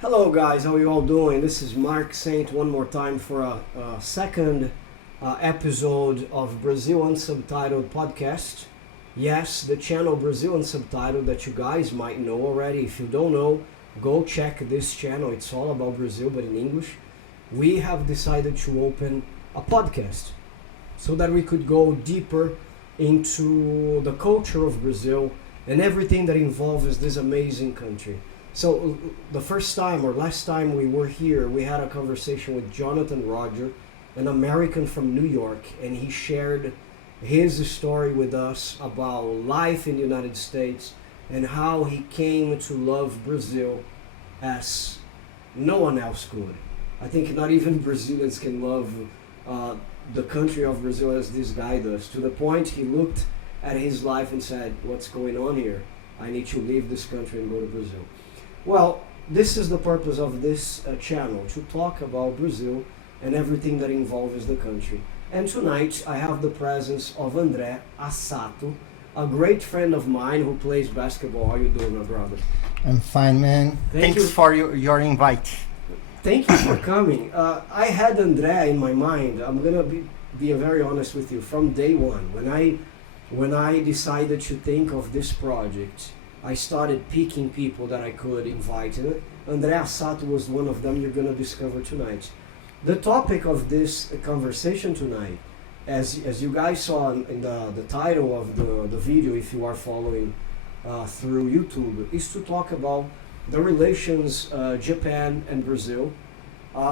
Hello guys, how are you all doing? This is Mark Saint one more time for a second episode of Brazil Unsubtitled podcast. Yes, the channel Brazil Unsubtitled that you guys might know already. If you don't know, go check this channel. It's all about Brazil but in English. We have decided to open a podcast so that we could go deeper into the culture of Brazil and everything that involves this amazing country. So the first time or last time we were here, we had a conversation with Jonathan Roger, an American from New York, and he shared his story with us about life in the United States and how he came to love Brazil as no one else could. I think not even Brazilians can love the country of Brazil as this guy does, to the point he looked at his life and said, what's going on here? I need to leave this country and go to Brazil. Well, this is the purpose of this channel, to talk about Brazil and everything that involves the country. And tonight I have the presence of André Asato, a great friend of mine who plays basketball. How you doing, my brother? I'm fine, man. Thanks for your invite. Thank you for coming. I had André in my mind. I'm gonna be very honest with you. From day one, when I decided to think of this project, I started picking people that I could invite. André Asato was one of them you're going to discover tonight. The topic of this conversation tonight, as you guys saw in the title of the video, if you are following through YouTube, is to talk about the relations Japan and Brazil.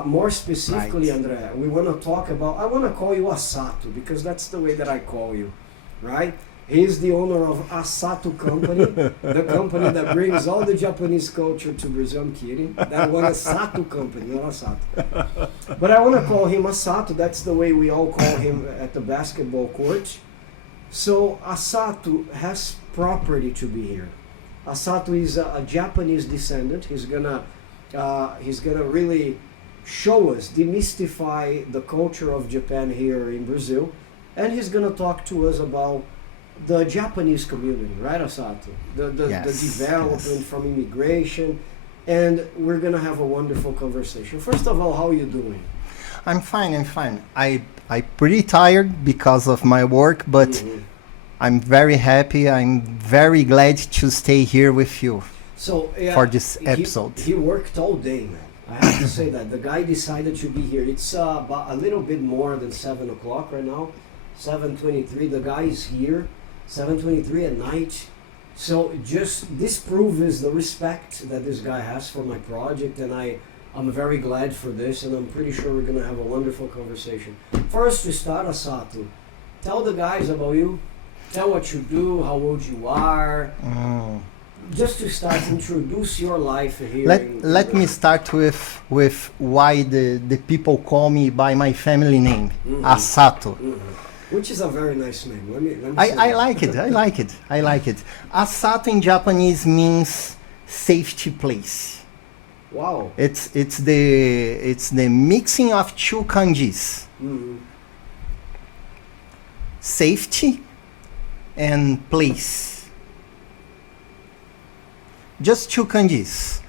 More specifically, right. André, we want to talk about, I want to call you Asato because that's the way that I call you, right? He's the owner of Asato Company, the company that brings all the Japanese culture to Brazil. I'm kidding. That one Asato Company, not Asato. But I want to call him Asato. That's the way we all call him at the basketball court. So Asato has property to be here. Asato is a Japanese descendant. He's gonna really show us, demystify the culture of Japan here in Brazil, and he's gonna talk to us about the Japanese community, right, Asato? The development from immigration, and we're gonna have a wonderful conversation. First of all, how are you doing? I'm fine. I'm pretty tired because of my work, but I'm very happy. I'm very glad to stay here with you for this episode. He worked all day, man. I have to say that. The guy decided to be here. It's about a little bit more than 7 o'clock right now, 7:23. The guy is here. 7:23 at night. So just this proves the respect that this guy has for my project, and I'm very glad for this, and I'm pretty sure we're gonna have a wonderful conversation. First to start, Asato, tell the guys about you. Tell what you do, how old you are. Just to start, introduce your life here. Let me start with why the people call me by my family name, Asato. Which is a very nice name. Let me I like it. I like it. Asato in Japanese means safety place. Wow. It's the mixing of two kanjis. Safety and place. Just two kanjis.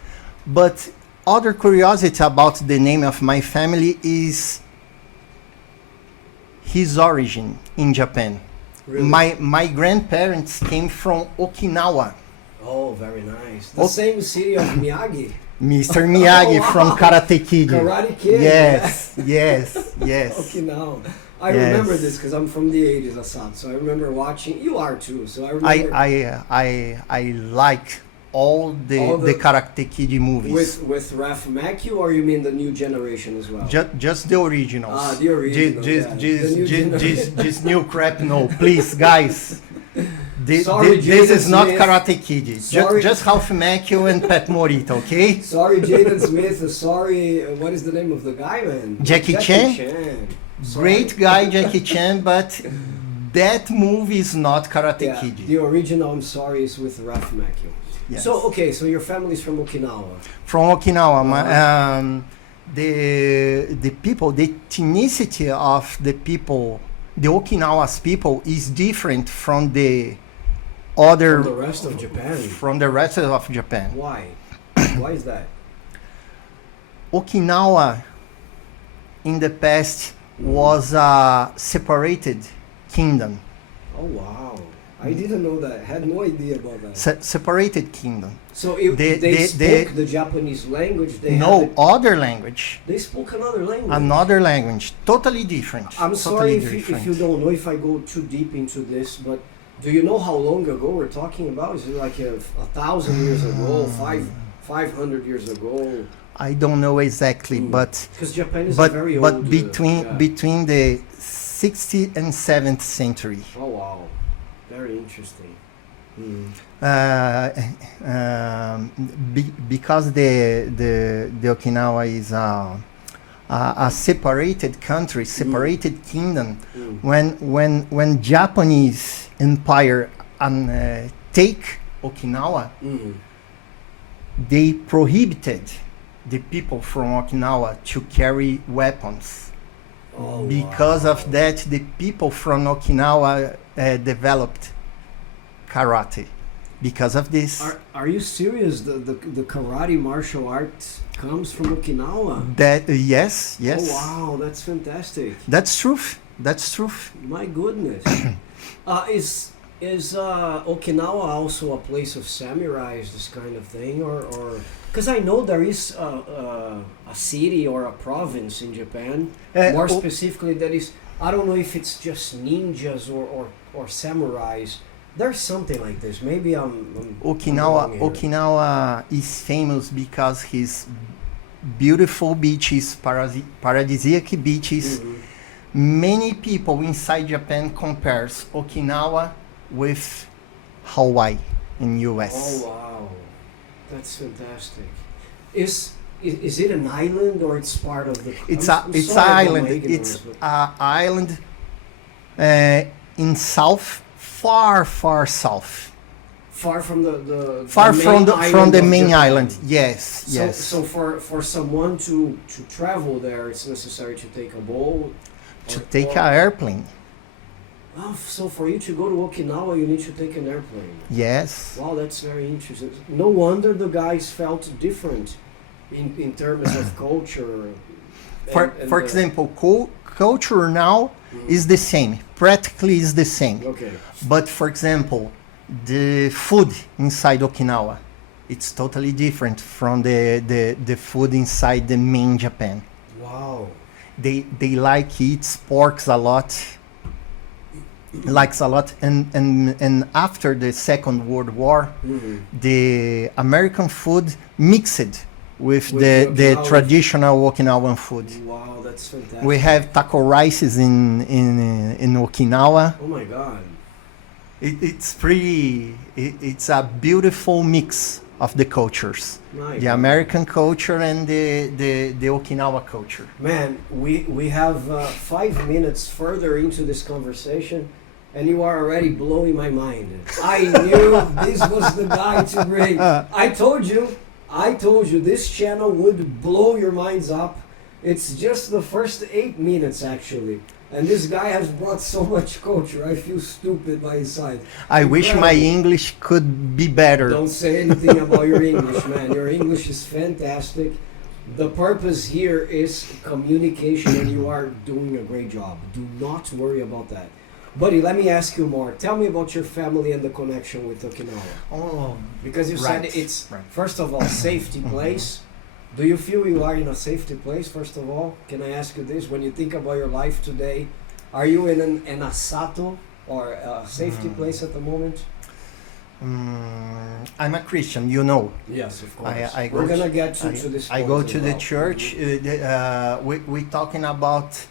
But other curiosity about the name of my family is his origin in Japan. Really? My grandparents came from Okinawa. Oh, very nice. The same city of Miyagi. Mr. Miyagi from Karate Kid. Karate Kid. Yes. Okinawa. I remember this because I'm from the 80s, Asato. So I remember watching. You are too. So I remember. I like all the Karate Kid movies. With Ralph Macchio, or you mean the new generation as well? Just the originals. The original. This new crap, no. Please, guys. This is not Smith. Karate Kid. Just Ralph Macchio and Pat Morita, okay? Sorry, Jaden Smith. Sorry, what is the name of the guy, man? Jackie Chan. Great guy, Jackie Chan, but that movie is not Karate Kid. The original, I'm sorry, is with Ralph Macchio. Yes. So your family's from Okinawa. From Okinawa. The people, the ethnicity of the people, the Okinawa's people is different from the other... From the rest of Japan. From the rest of Japan. Why? Why is that? Okinawa in the past was a separated kingdom. Oh wow! I didn't know that. I had no idea about that. Separated kingdom. So they spoke the Japanese language. Other language. They spoke another language. Another language, totally different. I'm sorry if you don't know if I go too deep into this, but do you know how long ago we're talking about? Is it like 1,000 years ago, 500 years ago? I don't know exactly, but because Japan is very old. But between the 16th and 7th century. Oh wow, very interesting. Because the Okinawa is a separated country, separated kingdom. When Japanese empire take Okinawa, they prohibited the people from Okinawa to carry weapons. Because of that, the people from Okinawa developed karate. Because of this. Are you serious? The karate martial arts comes from Okinawa? Yes. Oh wow, that's fantastic. That's truth. That's truth. My goodness. Is Okinawa also a place of samurais, this kind of thing, or because I know there is a city or a province in Japan, more specifically that is, I don't know if it's just ninjas or samurais. There's something like this. Maybe I'm Okinawa is famous because his beautiful beaches, paradisiac beaches. Many people inside Japan compares Okinawa with Hawaii in US. Oh wow, that's fantastic. Is it an island or it's part of the? It's an island. It's an island in south, far south. Far from the main island. Yes. So for someone to travel there, it's necessary to take a boat. To take an airplane. Oh, so for you to go to Okinawa, you need to take an airplane. Yes. Wow, that's very interesting. No wonder the guys felt different in terms of culture. For example, culture now is the same. Practically is the same. Okay. But for example, the food inside Okinawa, it's totally different from the food inside the main Japan. Wow. They like eats porks a lot. Likes a lot, and after the Second World War, the American food mixed with the traditional Okinawan food. Wow, that's fantastic. We have taco rices in Okinawa. Oh my God! It's a beautiful mix of the cultures. Nice. The American culture and the Okinawa culture. Man, we have 5 minutes further into this conversation, and you are already blowing my mind. I knew this was the guy to bring. I told you this channel would blow your minds up. It's just the first 8 minutes actually. And this guy has brought so much culture. I feel stupid by his side. I wish my English could be better. Don't say anything about your English, man. Your English is fantastic. The purpose here is communication, and you are doing a great job. Do not worry about that. Buddy, let me ask you more. Tell me about your family and the connection with Okinawa. Oh, because you said it's, first of all, safety place. Do you feel you are in a safety place, first of all? Can I ask you this? When you think about your life today, are you in an Asato or a safety place at the moment? I'm a Christian, you know. Yes, of course. We're going to get to this point. I go to the church. We're talking about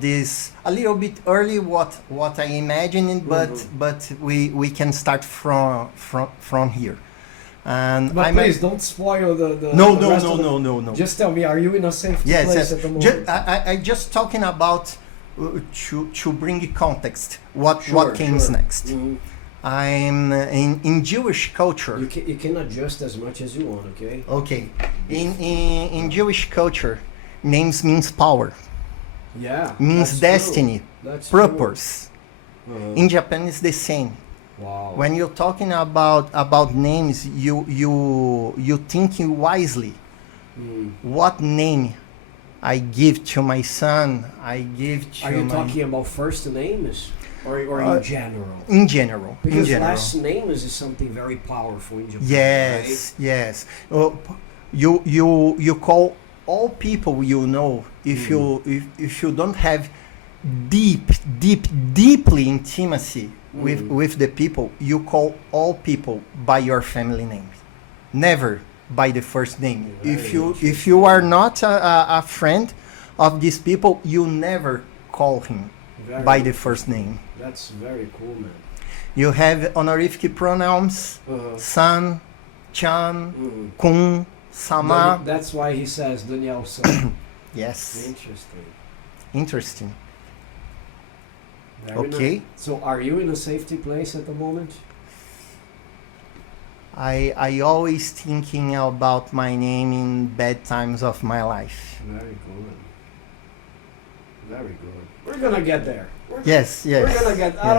this a little bit early, what I imagined, but we can start from here. But please don't spoil the No. Just tell me, are you in a safe place at the moment? I just talking about to bring context. What came next? I'm in Jewish culture. You can adjust as much as you want. Okay. Okay. In Jewish culture, names means power. Yeah. Means destiny, purpose. In Japan, it's the same. Wow. When you're talking about names, you thinking wisely. what name I give to my son, I give to Are you my... talking about first names or in general? In general. Because in general. last names is something very powerful in Japan, Yes, right? yes. You call all people you know, if you don't have deeply intimacy with the people, you call all people by your family name, never by the first name. If you are not a friend of these people, you never call him by the first name. That's very cool, man. You have honorific pronouns, san, chan, kun, sama. That's why he says Daniel-san. Yes. Interesting. Very Okay. nice. So are you in a safety place at the moment? I always thinking about my name in bad times of my life. Very good. Very good. We're gonna get there. Yes. We're gonna get. I Yes.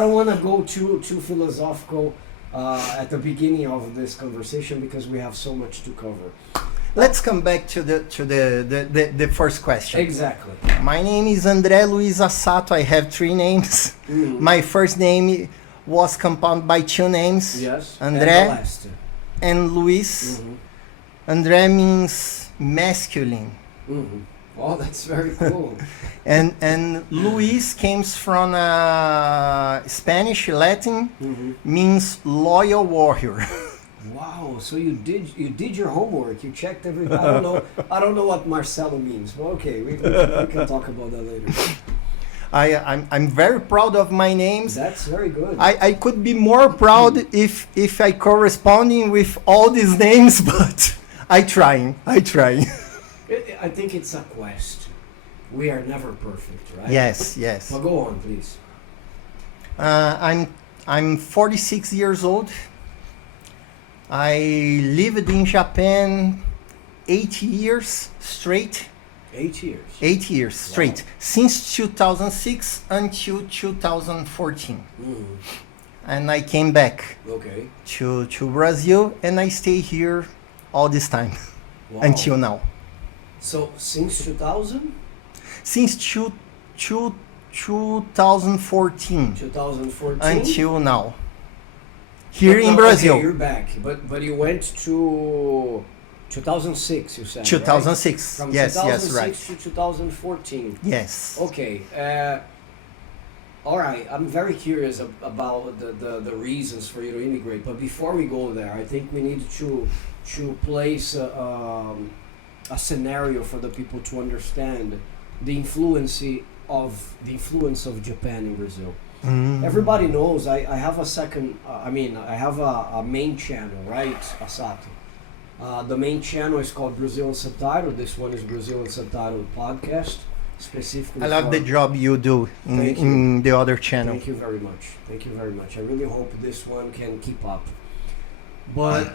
don't wanna go too philosophical at the beginning of this conversation because we have so much to cover. Let's come back to the first question. Exactly. My name is André Luiz Asato. I have 3 names. My first name was compounded by 2 names. Yes. André and Luiz. André means masculine. Oh, that's very cool. and Luis comes from Spanish, Latin, means loyal warrior. Wow, so you did your homework. You checked everything. I don't know what Marcelo means. But okay, we can talk about that later. I'm very proud of my names. That's very good. I could be more proud if I corresponding with all these names, but I trying. I think it's a quest. We are never perfect, right? Yes. But go on, please. I'm 46 years old. I lived in Japan 8 years straight. 8 years. 8 years straight. Wow. Since 2006 until 2014. And I came back to Brazil, and I stay here all this time. Wow. Until now. So since 2000? Since 2014. 2014? Until now. Here in Brazil. Okay, you're back. But you went to 2006, you said, 2006. Right? From yes, 2006 right. to 2014. Yes. Okay. All right. I'm very curious about the reasons for you to immigrate. But before we go there, I think we need to place a scenario for the people to understand the influence of Japan in Brazil. Everybody knows I have a second. I have a main channel, right, Asato? The main channel is called Brazil Subtitled. This one is Brazil Subtitled podcast, specifically. I love the job you do in the other channel. Thank you very much. I really hope this one can keep up. But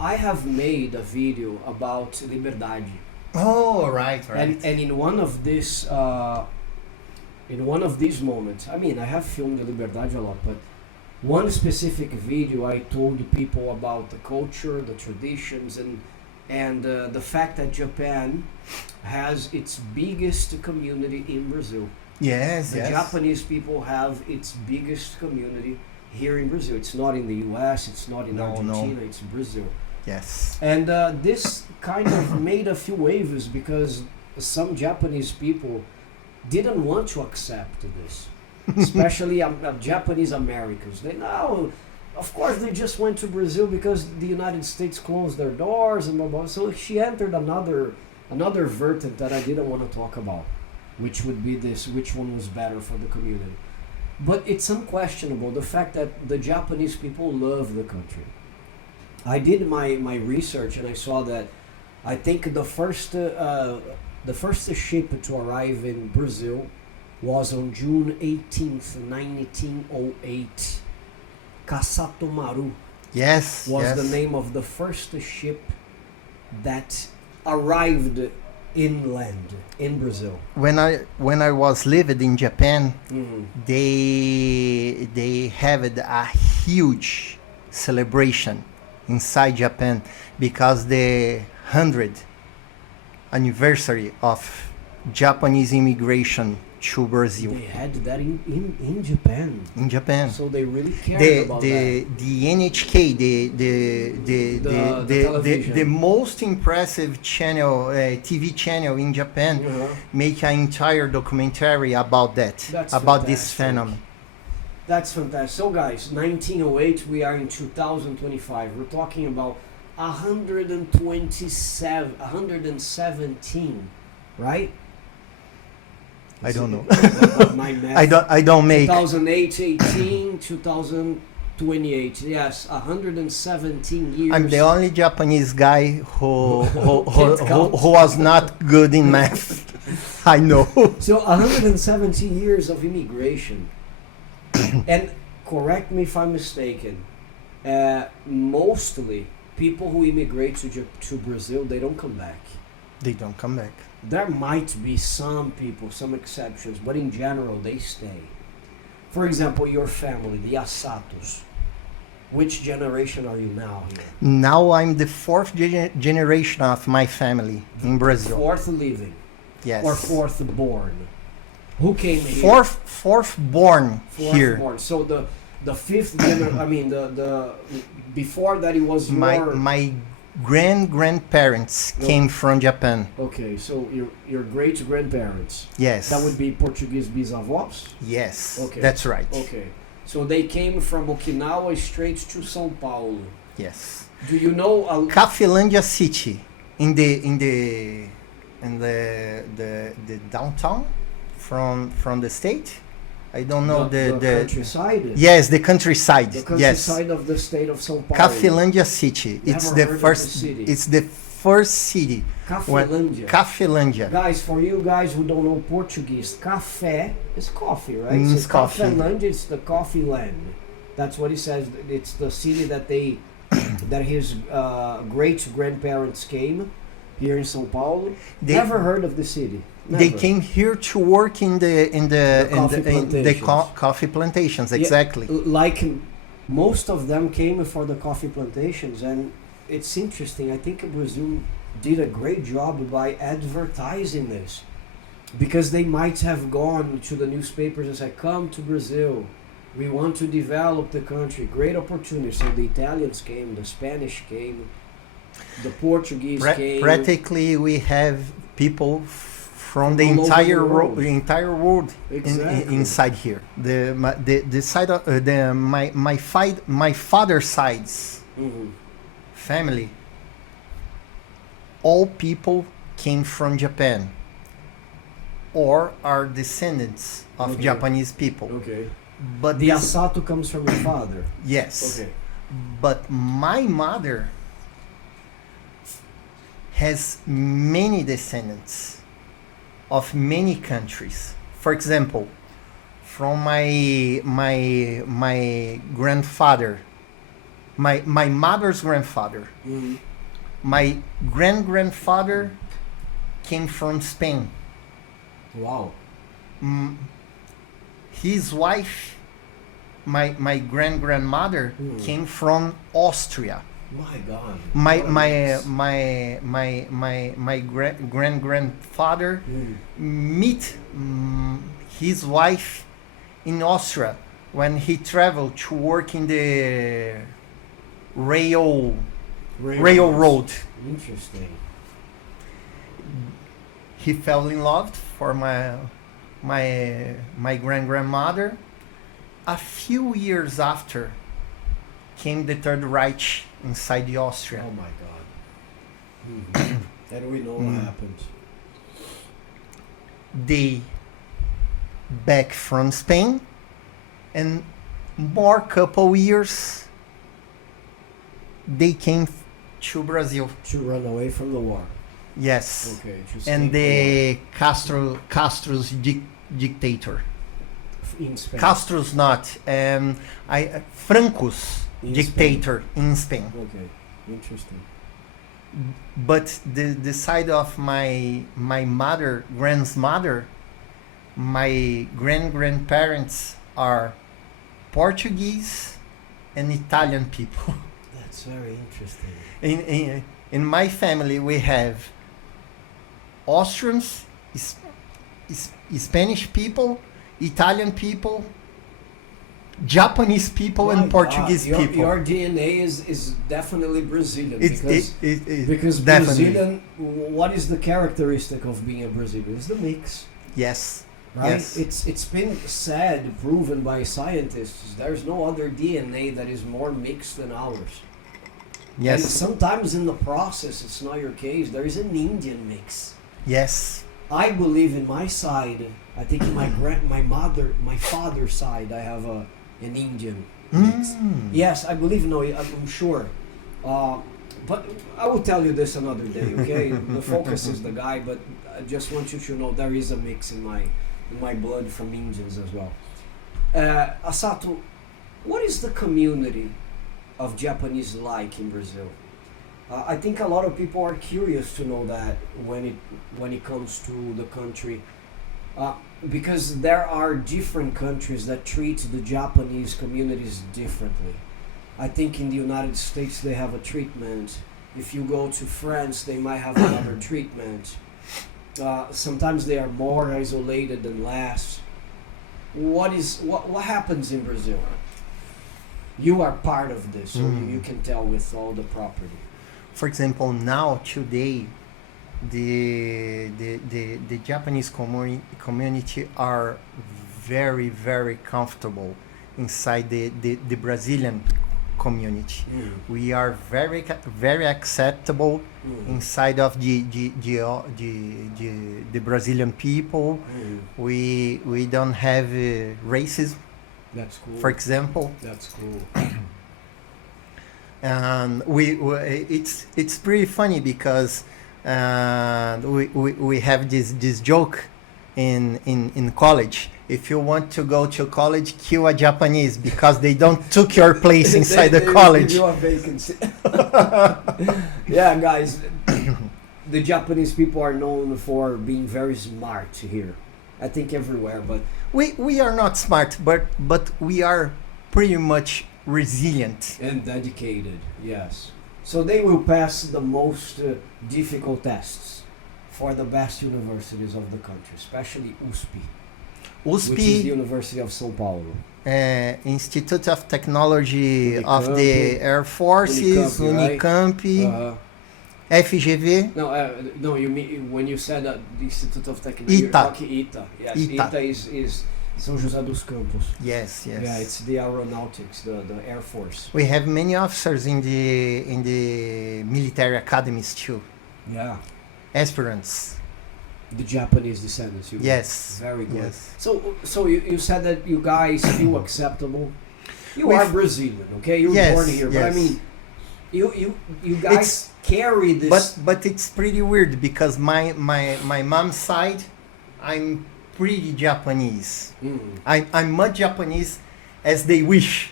I have made a video about Liberdade. Oh, right. And in one of these moments, I have filmed Liberdade a lot, but one specific video I told people about the culture, the traditions, and the fact that Japan has its biggest community in Brazil. Yes, the Japanese people have its biggest community here in Brazil. It's not in the US, it's not in Argentina, it's Brazil. Yes. And this kind of made a few waves because some Japanese people didn't want to accept this, especially Japanese Americans. Of course, they just went to Brazil because the United States closed their doors and blah, blah. So she entered another vertent that I didn't want to talk about, which would be this: which one was better for the community. But it's unquestionable the fact that the Japanese people love the country. I did my research and I saw that I think the first ship to arrive in Brazil was on June 18th, 1908. Asato was the name of the first ship that arrived inland in Brazil. When I was living in Japan, they had a huge celebration inside Japan because the 100th anniversary of Japanese immigration to Brazil. They had that in Japan. In Japan. So they really cared about that. The NHK, the most impressive channel, TV channel in Japan, make an entire documentary about that, about this phenomenon. That's fantastic. So guys, 1908, we are in 2025. We're talking about 117, right? I don't know. My math. I don't make 2008, 18, 2028. Yes, 117 years. I'm the only Japanese guy who was not good in math. I know. So 117 years of immigration. And correct me if I'm mistaken, mostly people who immigrate to Brazil, they don't come back. They don't come back. There might be some people, some exceptions, but in general, they stay. For example, your family, the Asatos. Which generation are you now here? Now I'm the fourth generation of my family in Brazil. Fourth living? Yes. Or fourth born? Who came here? Fourth born here. Born. So the fifth generation, I mean, the before that it was my grandparents came from Japan. Okay, so your great grandparents. Yes. That would be Portuguese bisavós? Yes. Okay. That's right. Okay. So they came from Okinawa straight to São Paulo. Yes. Do you know Cafelândia City in the downtown from the state? I don't know the countryside. Yes, the countryside. The countryside of the state of São Paulo. Cafelândia City. It's the first. It's the first city. Cafelândia. Cafelândia. Guys, for you guys who don't know Portuguese, café is coffee, right? It's coffee. Cafelândia is the coffee land. That's what he says. It's the city that that his great grandparents came here in São Paulo. Never heard of the city. Never. They came here to work in the coffee plantations. Exactly. Yeah, like most of them came for the coffee plantations, and it's interesting. I think Brazil did a great job by advertising this, because they might have gone to the newspapers and said, "Come to Brazil. We want to develop the country. Great opportunity." So the Italians came, the Spanish came, the Portuguese came. Practically, we have people from the entire world exactly. inside here. The side of my father's side's family, all people came from Japan or are descendants of Japanese people. Okay. But the Asato comes from your father. Yes. Okay. But my mother has many descendants of many countries. For example, from my grandfather, my mother's grandfather, my grandfather came from Spain. Wow. His wife, my grandmother, came from Austria. My God. My grandfather meet his wife in Austria when he traveled to work in the railroad. Interesting. He fell in love for my grandmother. A few years after came the Third Reich inside the Austria. Oh my God. And we know what happened. They back from Spain, and more couple years they came to Brazil to run away from the war. Yes. Okay. And the Castro's dictator. In Spain. Castro's not. Franco's dictator in Spain. Okay. Interesting. But the side of my grandmother, my grandparents are Portuguese and Italian people. That's very interesting. In my family, we have Austrians, Spanish people, Italian people, Japanese people, and Portuguese people. Your DNA is definitely Brazilian because definitely. Brazilian. What is the characteristic of being a Brazilian? It's the mix. Yes. Right? Yes. It's been said, proven by scientists. There's no other DNA that is more mixed than ours. Yes. And sometimes in the process, it's not your case. There is an Indian mix. Yes. I believe in my side. I think in my father's side, I have an Indian mix. Yes, I believe. No, I'm sure. But I will tell you this another day. Okay, the focus is the guy, but I just want you to know there is a mix in my blood from Indians as well. Asato, what is the community of Japanese like in Brazil? I think a lot of people are curious to know that when it comes to the country, because there are different countries that treat the Japanese communities differently. I think in the United States they have a treatment. If you go to France, they might have another treatment. Sometimes they are more isolated than less. What happens in Brazil? You are part of this, so you can tell with all the property. For example, now today, the Japanese community are very, very comfortable inside the Brazilian community. We are very acceptable inside of the Brazilian people. We don't have racism. That's cool. For example. That's cool. And it's pretty funny because we have this joke in college. If you want to go to college, kill a Japanese because they don't took your place inside the college. Give you a vacancy. Yeah, guys, the Japanese people are known for being very smart here. I think everywhere, but we are not smart, but we are pretty much resilient and dedicated. Yes, so they will pass the most difficult tests for the best universities of the country, especially USP. Which is the University of São Paulo. Institute of Technology Unicamp, of the Air Forces, Unicamp, right? FGV. No, you mean when you said the Institute of Technology, you're talking ITA. Yes, ITA is São José dos Campos. Yes. Yeah, it's the aeronautics, the Air Force. We have many officers in the military academies too. Yeah. Aspirants. The Japanese descendants. Yes. Very good. Yes. So you said that you guys feel acceptable. You are Brazilian, okay? You were born here, but I mean, you guys carry this. But it's pretty weird because my mom's side, I'm pretty Japanese. I'm much Japanese as they wish,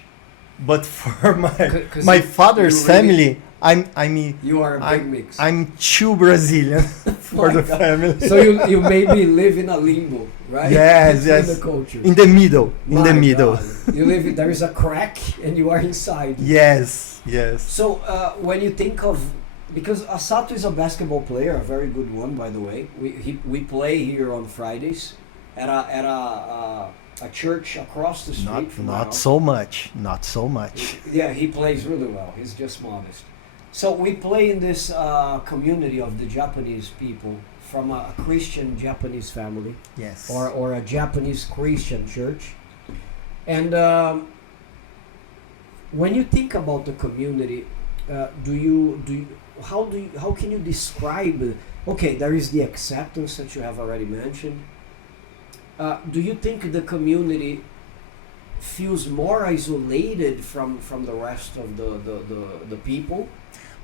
but for my father's family, you are a big mix. I'm too Brazilian for the family. So you maybe live in a limbo, right? Yes. In the culture. In the middle. God. You live. There is a crack, and you are inside. Yes. So when you think of, because Asato is a basketball player, a very good one, by the way. We play here on Fridays at a church across the street from not so much. Not so much. Yeah, he plays really well. He's just modest. So we play in this community of the Japanese people from a Christian Japanese family. Yes. Or a Japanese Christian church. And when you think about the community, how can you describe? Okay, there is the acceptance that you have already mentioned. Do you think the community feels more isolated from the rest of the people?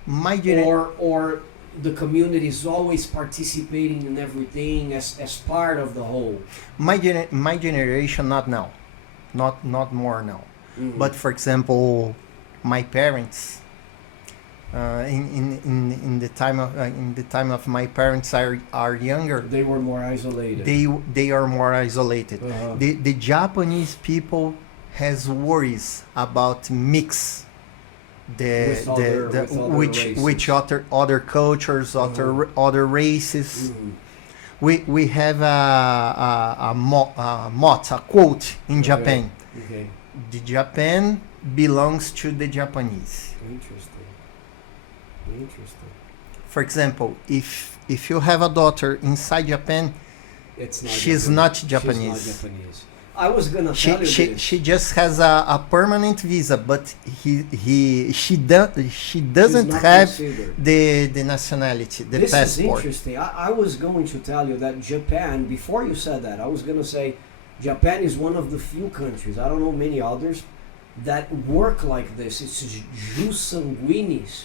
Or the community is always participating in everything as part of the whole? My generation, not now, not more now. But for example, my parents, in the time of my parents are younger. They were more isolated. They are more isolated. Uh-huh. The Japanese people has worries about mix which other cultures, other races. We have a quote in Japan. Okay. The Japan belongs to the Japanese. Interesting. For example, if you have a daughter inside Japan, she's not Japanese. She's not Japanese. I was gonna tell you this. She just has a permanent visa, but she doesn't have the nationality, the this passport. This is interesting. I was going to tell you that Japan, before you said that, I was gonna say Japan is one of the few countries, I don't know many others, that work like this. It's jus sanguinis.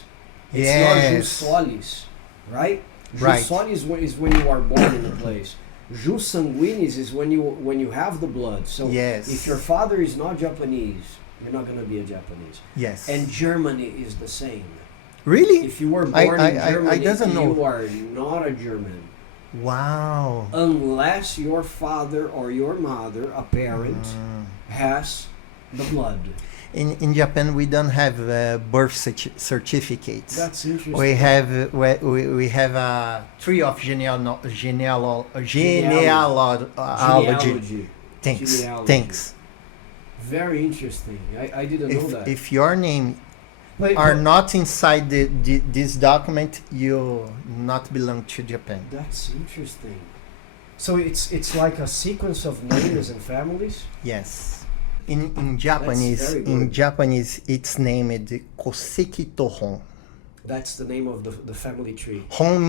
It's not jus solis, right? Jus solis is when you are born in a place. Jus sanguinis is when you have the blood. So if your father is not Japanese, you're not going to be a Japanese. Yes. And Germany is the same. Really? If you were born in Germany, you are not a German. Wow. Unless your father or your mother, a parent, has the blood. In Japan, we don't have birth certificates. That's interesting. We have a tree of genealogy. Thanks. Very interesting. I didn't know that. If your name are not inside this document, you not belong to Japan. That's interesting. So it's like a sequence of names and families? Yes. In Japanese, it's named Koseki Tohon. That's the name of the family tree. Hon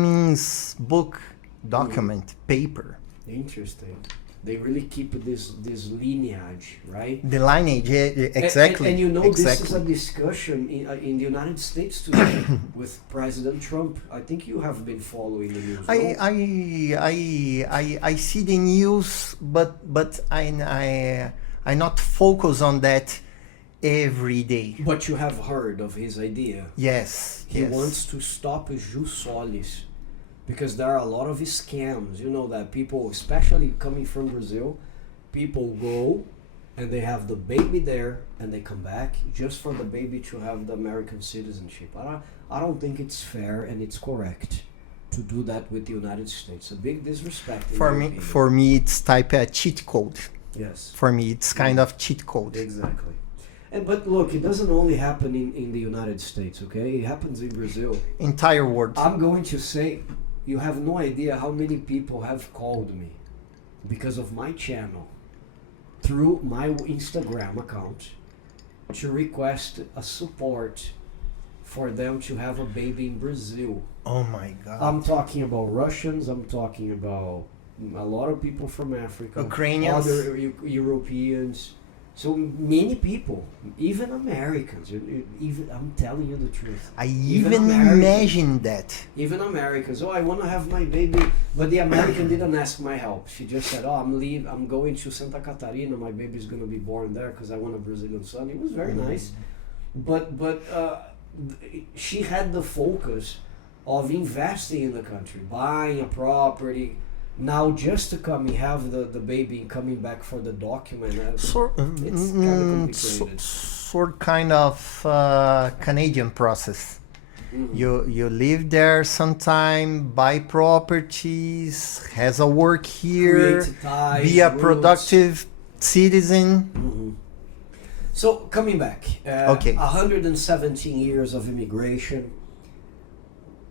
means book, document, paper. Interesting. They really keep this lineage, right? The lineage, exactly. And you know, this is a discussion in the United States today with President Trump. I think you have been following the news. I see the news, but I not focus on that every day. But you have heard of his idea. Yes. He wants to stop jus solis because there are a lot of scams. You know that people, especially coming from Brazil, people go and they have the baby there and they come back just for the baby to have the American citizenship. I don't think it's fair and it's correct to do that with the United States. A big disrespect. For me, it's type a cheat code. Yes. For me, it's kind of cheat code. Exactly. But look, it doesn't only happen in the United States, okay? It happens in Brazil. Entire world. I'm going to say, you have no idea how many people have called me because of my channel through my Instagram account to request a support for them to have a baby in Brazil. Oh my God. I'm talking about Russians, I'm talking about a lot of people from Africa, Ukrainians, other Europeans, so many people, even Americans. Even I'm telling you the truth. I even imagine that. Even Americans. Oh, I want to have my baby, but the American didn't ask my help. She just said, "Oh, I'm going to Santa Catarina. My baby's going to be born there because I want a Brazilian son." It was very nice, but she had the focus of investing in the country, buying a property. Now, just to come and have the baby coming back for the document, it's kind of complicated. Sort kind of Canadian process. You live there sometime, buy properties, has a work here, be a productive citizen. So, coming back, okay. 117 years of immigration.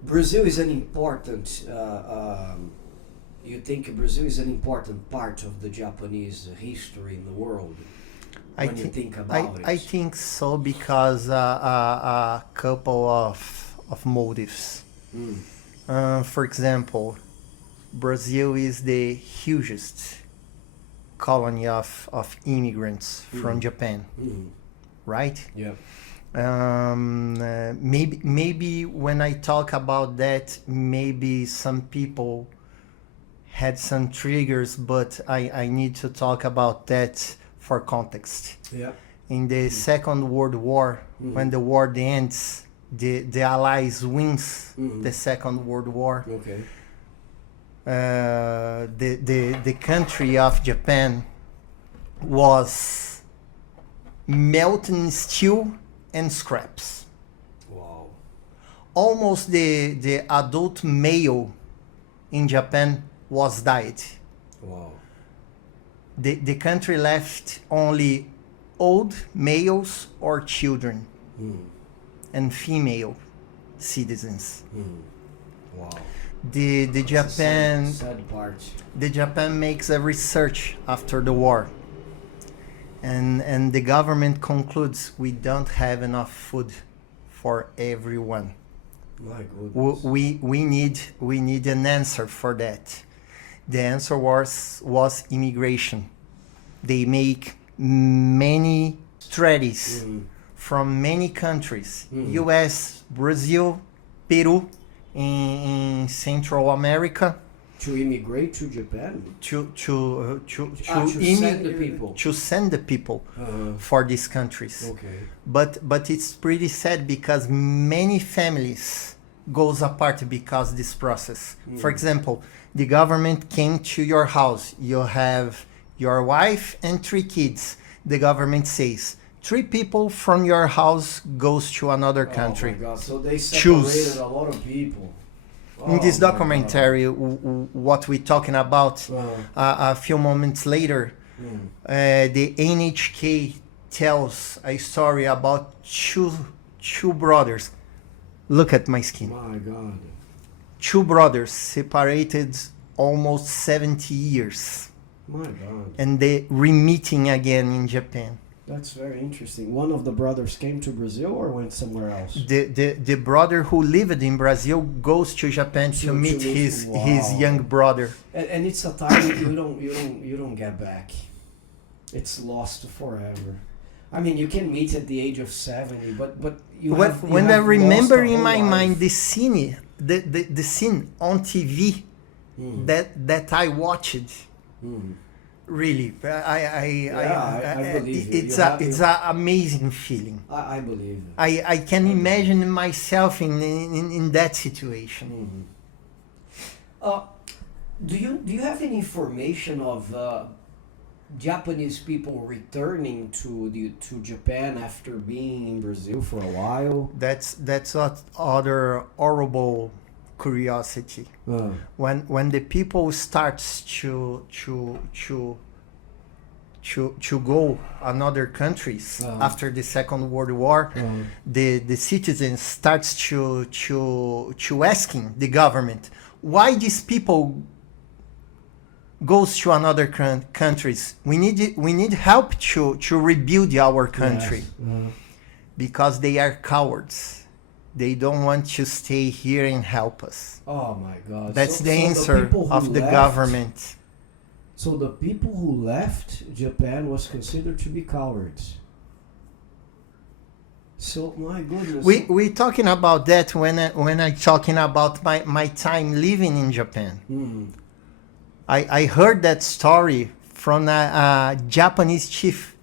Brazil is an important... you think Brazil is an important part of the Japanese history in the world when you think about it? I think so because a couple of motives. For example, Brazil is the hugest colony of immigrants from Japan, right? Yeah. Maybe when I talk about that, maybe some people had some triggers, but I need to talk about that for context. Yeah. In the Second World War, when the war ends, the Allies wins the Second World War. Okay. The country of Japan was melting steel and scraps. Wow. Almost the adult male in Japan was died. Wow. The country left only old males or children and female citizens. Wow. The Japan sad part. the Japan makes a research after the war, and the government concludes we don't have enough food for everyone. My goodness. We need an answer for that. The answer was immigration. They make many studies from many countries, U.S., Brazil, Peru, in Central America. To immigrate to Japan? To send the people for these countries. Okay. But it's pretty sad because many families goes apart because this process. For example, the government came to your house. You have your wife and 3 kids. The government says 3 people from your house goes to another country. Oh my God. So they separated Choose. a lot of people. In this documentary, what we're talking about, a few moments later, the NHK tells a story about two brothers. Look at my skin. My God. 2 brothers separated almost 70 years. My God. And they re-meeting again in Japan. That's very interesting. One of the brothers came to Brazil or went somewhere else? The brother who lived in Brazil goes to Japan to meet his young brother. And it's a time you don't get back. It's lost forever. I mean, you can meet at the age of 70, but when I remember in my mind the scene, the scene on TV that I watched. Really, I believe it's an amazing feeling. I believe it. I can imagine myself in that situation. Do you have any information of Japanese people returning to Japan after being in Brazil for a while? That's other horrible curiosity. When the people starts to go another countries after the Second World War, the citizens starts to asking the government why these people goes to another countries. We need help to rebuild our country. Yes. Because they are cowards. They don't want to stay here and help us. Oh my God. That's the answer of the government. So the people who left Japan was considered to be cowards. So my goodness. We talking about that when I talking about my time living in Japan. I heard that story from a Japanese chief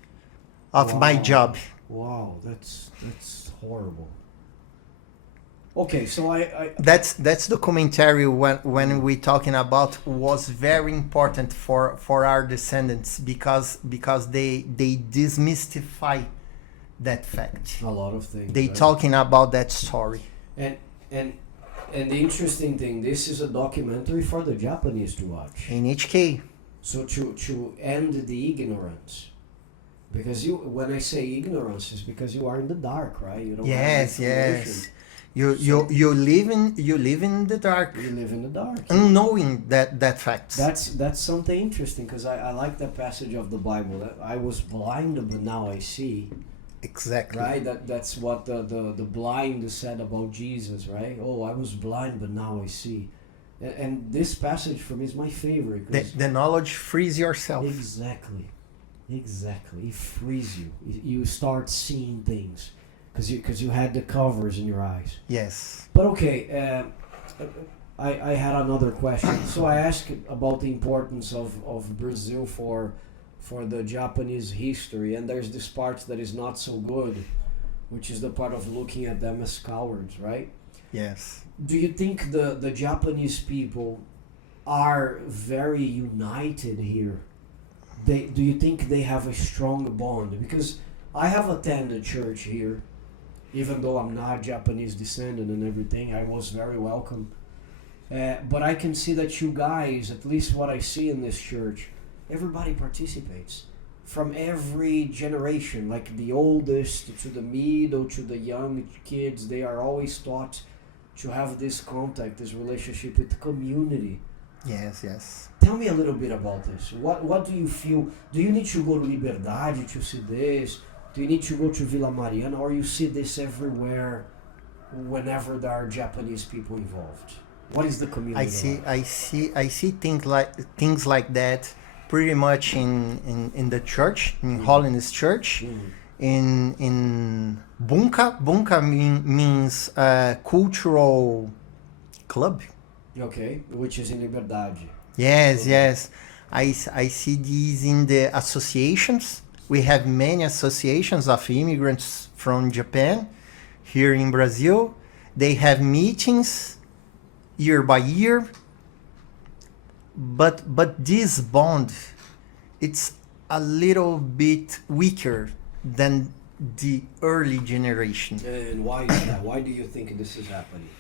of my job. Wow, that's horrible. Okay, so that's documentary when we talking about was very important for our descendants because they demystify that fact. A lot of things. They talking about that story. And the interesting thing, this is a documentary for the Japanese to watch. NHK. So to end the ignorance. Because when I say ignorance, it's because you are in the dark, right? You don't have information. You live in the dark. You live in the dark. Unknowing that fact. That's something interesting because I like that passage of the Bible. That I was blind, but now I see. Exactly. Right? That's what the blind said about Jesus, right? Oh, I was blind, but now I see. And this passage for me is my favorite. The knowledge frees yourself. Exactly. It frees you. You start seeing things. Because you had the covers in your eyes. Yes. But okay, I had another question. So I asked about the importance of Brazil for the Japanese history, and there's this part that is not so good, which is the part of looking at them as cowards, right? Yes. Do you think the Japanese people are very united here? Do you think they have a strong bond? Because I have attended church here. Even though I'm not Japanese descendant and everything, I was very welcome. But I can see that you guys, at least what I see in this church, everybody participates. From every generation, like the oldest to the middle to the young kids, they are always taught to have this contact, this relationship with the community. Yes, yes. Tell me a little bit about this. What do you feel? Do you need to go to Liberdade to see this? Do you need to go to Vila Mariana, or you see this everywhere whenever there are Japanese people involved? What is the community like? I see things like that pretty much in the church, in Holiness Church. In Bunka. Bunka means cultural club. Okay, which is in Liberdade. Yes, Okay. yes. I see these in the associations. We have many associations of immigrants from Japan here in Brazil. They have meetings year by year. But this bond, it's a little bit weaker than the early generation. And why is that? Why do you think this is happening?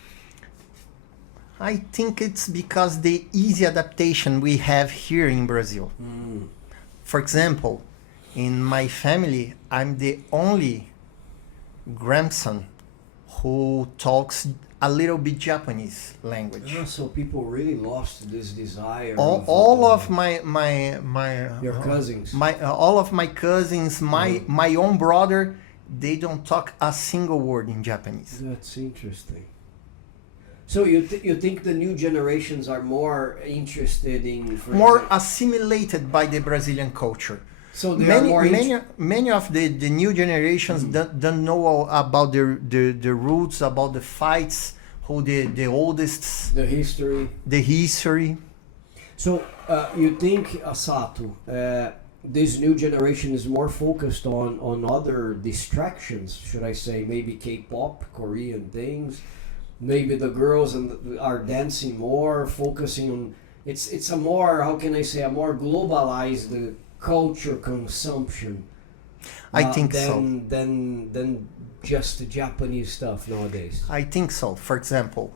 I think it's because the easy adaptation we have here in Brazil. For example, in my family, I'm the only grandson who talks a little bit Japanese language. So people really lost this desire. All of my your cousins. all of my cousins, my own brother, they don't talk a single word in Japanese. That's interesting. So you think the new generations are more interested in More assimilated by the Brazilian culture. So they are more many of the new generations don't know about the roots, about the fights, who the oldest, the history. So you think, Asato, this new generation is more focused on other distractions, should I say, maybe K-pop, Korean things, maybe the girls are dancing more, focusing on it's a more, how can I say, a more globalized culture consumption. I think than just the Japanese stuff nowadays. I think so. For example,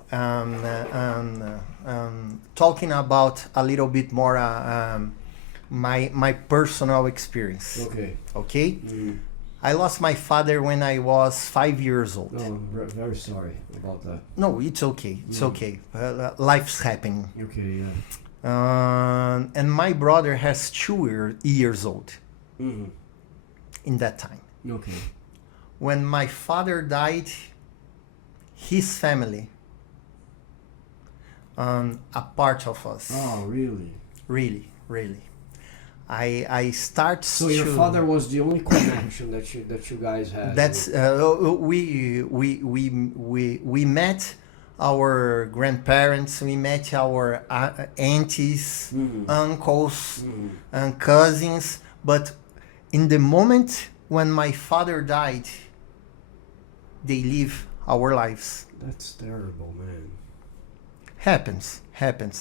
talking about a little bit more my personal experience. Okay. I lost my father when I was 5 years old. Oh, I'm very sorry about that. No, it's okay. It's okay. Life's happening. Okay, yeah. And my brother has 2 years old in that time. Okay. When my father died, his family, a part of us. Oh, really? Really, really. I start. So your father was the only connection that you guys had. That's we met our grandparents. We met our aunties, uncles, and cousins. But in the moment when my father died, they live our lives. That's terrible, man. Happens.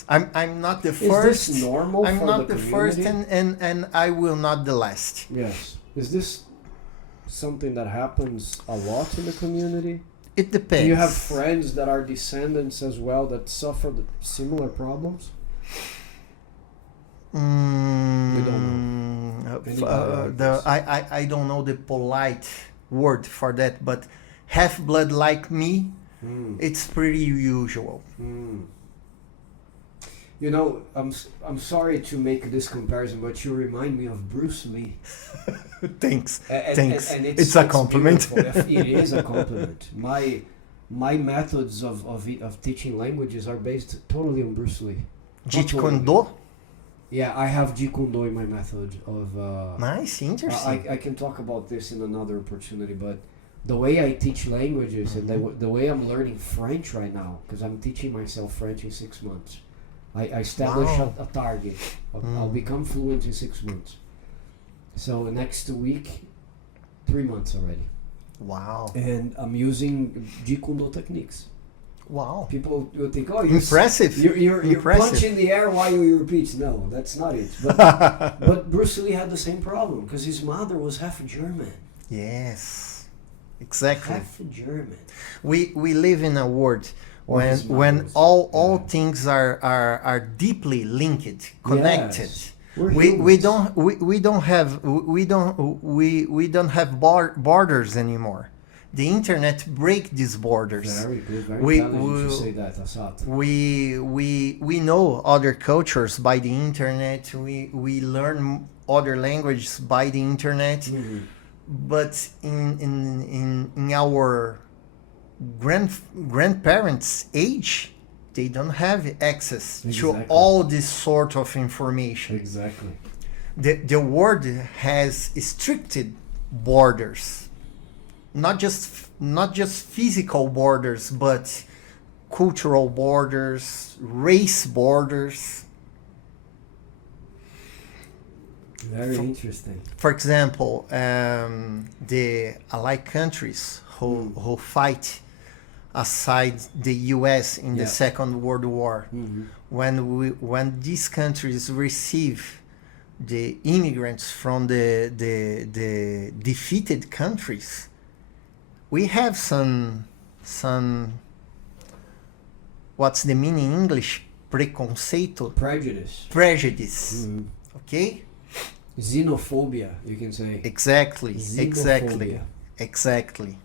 I'm not the first. Is this normal I'm for not the the first, community? and I will not the last. Yes. Is this something that happens a lot in the community? It depends. Do you have friends that are descendants as well that suffer similar problems? We don't know. I don't know the polite word for that, but half blood like me, it's pretty usual. You know, I'm sorry to make this comparison, but you remind me of Bruce Lee. Thanks. Thanks. And it's a compliment. It is a compliment. My methods of teaching languages are based totally on Bruce Lee. Jeet Kune Do? Yeah, I have Jeet Kune Do in my method of. Nice, interesting. I can talk about this in another opportunity, but the way I teach languages and the way I'm learning French right now, because I'm teaching myself French in 6 months. I established a target. I'll become fluent in 6 months. So next week, 3 months already. Wow. And I'm using Jeet Kune Do techniques. Wow. People will think, oh, impressive. You're Impressive. punching the air while you repeat. No, that's not it. But Bruce Lee had the same problem because his mother was half German. Yes. Exactly. Half German. We live in a world Or his when mother's, all yeah. things are deeply linked, connected. Yes. We're We humans. don't have borders anymore. The internet break these borders. Very good, very We intelligent to say that, Asato. we know other cultures by the internet. We learn other languages by the internet. Mhm. But in our grandparents' age, they don't have access to Exactly. all this sort of information. Exactly. The world has restricted borders, not just physical borders, but cultural borders, race borders. Very interesting. For example, the Allied countries who fight aside the U.S. in Yeah. the Second World War, Mhm. when these countries receive the immigrants from the defeated countries, we have some what's the meaning in English? Preconceito, prejudice. Mhm. Okay. Xenophobia, you can say. Exactly. Xenophobia. Exactly.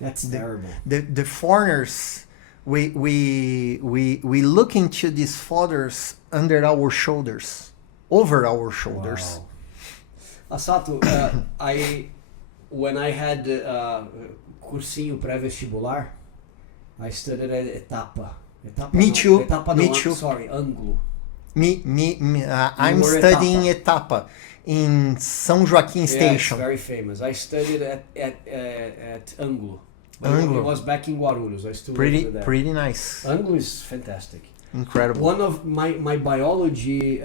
That's terrible. The foreigners, we look into these fathers under our shoulders, over our shoulders. Wow. Asato, when I had cursinho pré-vestibular, I studied at Etapa. Me não, too, Etapa me não, too. sorry, Ângulo. I'm were studying Etapa in São Joaquim Yeah, it's Station. very famous. I studied at Ângulo. But Ângulo. It was back in Guarulhos. I still lived there. Pretty nice, Ângulo is fantastic. incredible. One of my biology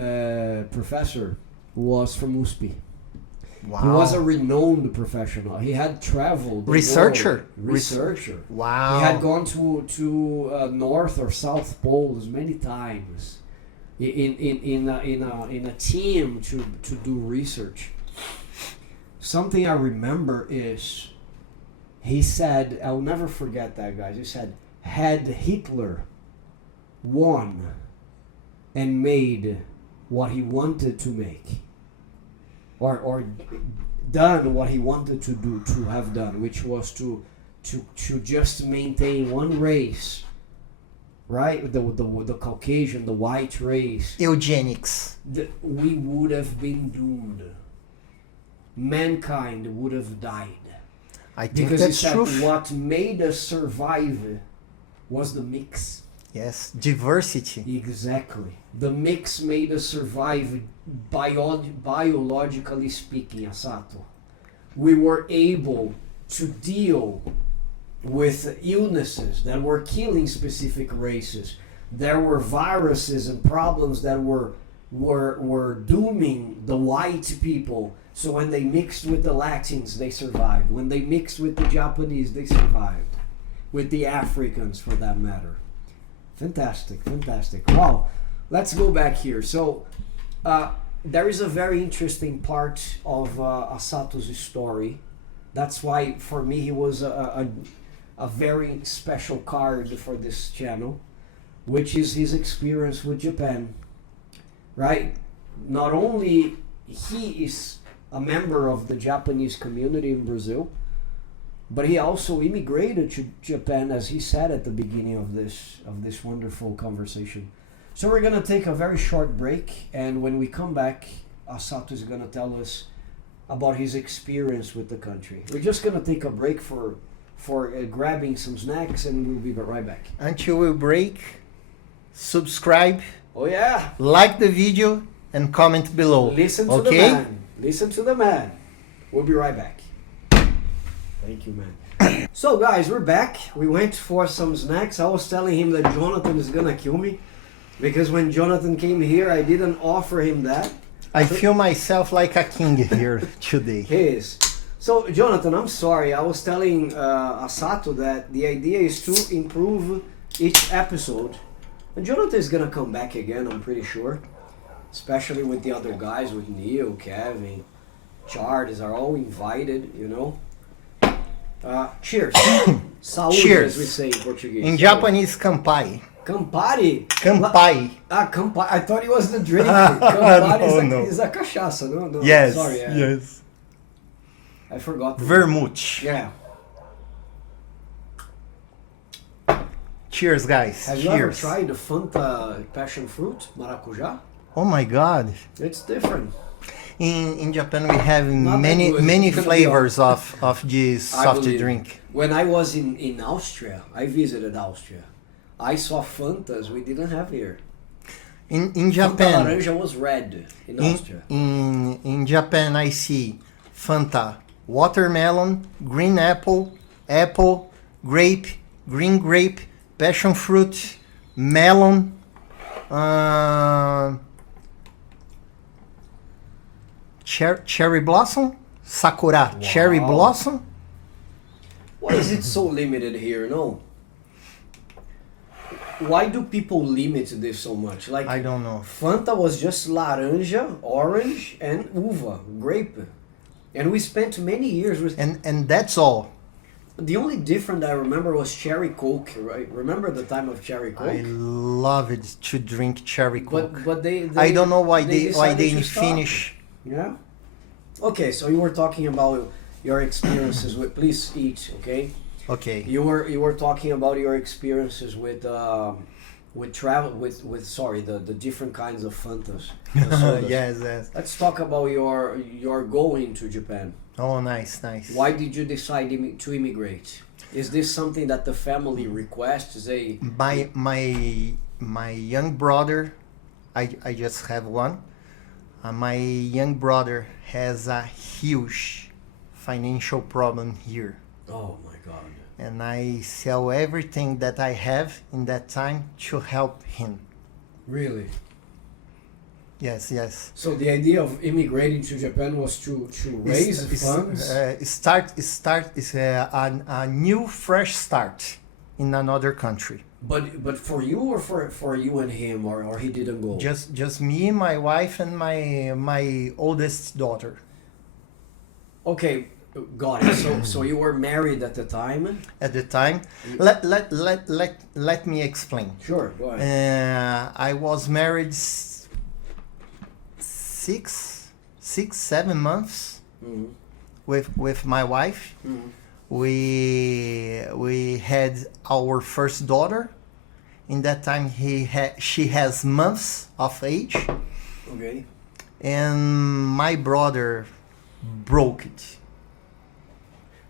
professor was from USP. Wow. He was a renowned professional. He had traveled. the Researcher? world. Researcher. Wow. He had gone to North or South poles many times in a team to do research. Something I remember is he said, I'll never forget that, guys. He said, had Hitler won and made what he wanted to make, or done what he wanted to have done, which was to just maintain one race, right? The Caucasian, the white race. Eugenics. We would have been doomed. Mankind would have died. I think Because he that's said true. what made us survive was the mix. Yes, diversity. Exactly. The mix made us survive biologically speaking, Asato. We were able to deal with illnesses that were killing specific races. There were viruses and problems that were dooming the white people. So when they mixed with the Latins, they survived. When they mixed with the Japanese, they survived. With the Africans, for that matter. Fantastic, fantastic. Wow. Let's go back here. So there is a very interesting part of Asato's story. That's why, for me, he was a very special card for this channel, which is his experience with Japan. Right? Not only he is a member of the Japanese community in Brazil, but he also immigrated to Japan, as he said at the beginning of this wonderful conversation. So we're gonna take a very short break, and when we come back, Asato is gonna tell us about his experience with the country. We're just gonna take a break for grabbing some snacks, and we'll be right back. Until we break, subscribe, Oh yeah! like the video, and comment below. Listen to okay? the man. Listen to the man. We'll be right back. Thank you, man. So guys, we're back. We went for some snacks. I was telling him that Jonathan is gonna kill me, because when Jonathan came here, I didn't offer him that. I feel myself like a king here today. He is. So Jonathan, I'm sorry. I was telling Asato that the idea is to improve each episode. And Jonathan is gonna come back again, I'm pretty sure. Especially with the other guys, with Neil, Kevin, Charles, are all invited, you know. Cheers. Saúde, Cheers. as we say in Portuguese. In Japanese, kampai. Campari? Kampai. Campari. I thought it was the drink. Campari No. is a cachaça, no? Yes. Sorry. Yes. I forgot. Vermouth. Yeah. Cheers, guys. Have you ever tried the Fanta passion fruit, maracujá? Oh my God. It's different. In Japan, we have Not many that good. many It's gonna be flavors of this I soft believe. drink. When I was in Austria, I visited Austria. I saw Fantas we didn't have here. In Fanta Japan, laranja was red in Austria. in Japan, I see Fanta, watermelon, green apple, apple, grape, green grape, passion fruit, melon, cherry blossom, sakura, cherry Wow. blossom. Why is it so limited here? No. Why do people limit this so much? Like I don't know. Fanta was just laranja, orange, and uva, grape, and we spent many years with. And that's all. The only different I remember was cherry coke, right? Remember the time of cherry coke? I love it to drink cherry coke. But they I don't know why they decided to stop. finish. Yeah. Okay, so you were talking about your experiences with. Please eat, okay? Okay. You were talking about your experiences with travel with sorry the different kinds of Fantas. the sodas. Yes. Let's talk about your going to Japan. Oh, nice. Why did you decide to immigrate? Is this something that the family requests? My young brother, I just have one. My young brother has a huge financial problem here, Oh my God. and I sell everything that I have in that time to help him. Really? Yes. So the idea of immigrating to Japan was to raise funds? Start is a new fresh start in another country. But for you or for you and him or he didn't go? Just me, my wife, and my oldest daughter. Okay, got it. So you were married at the time? At the time, let me explain. Sure, go ahead. I was married 7 months Mhm. with my wife. Mhm. We had our first daughter. In that time, she has months of age, Okay. and my brother broke it.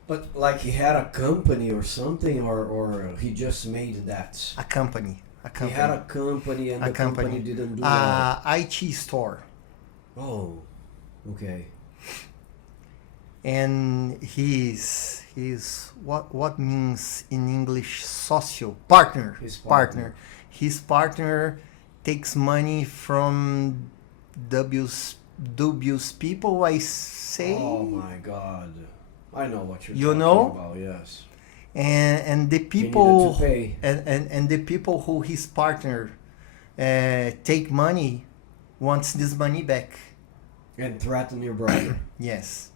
But like he had a company or something, or he just made that. A company. He had a company and A the company company. didn't do well. IT store. Oh, okay. And he's what means in English socio partner. His partner. His partner takes money from dubious people, I say. Oh my God. I know what you're You talking know? about, yes. And the He people needed to pay. and the people who his partner take money wants this money back. And threaten your brother. Yes.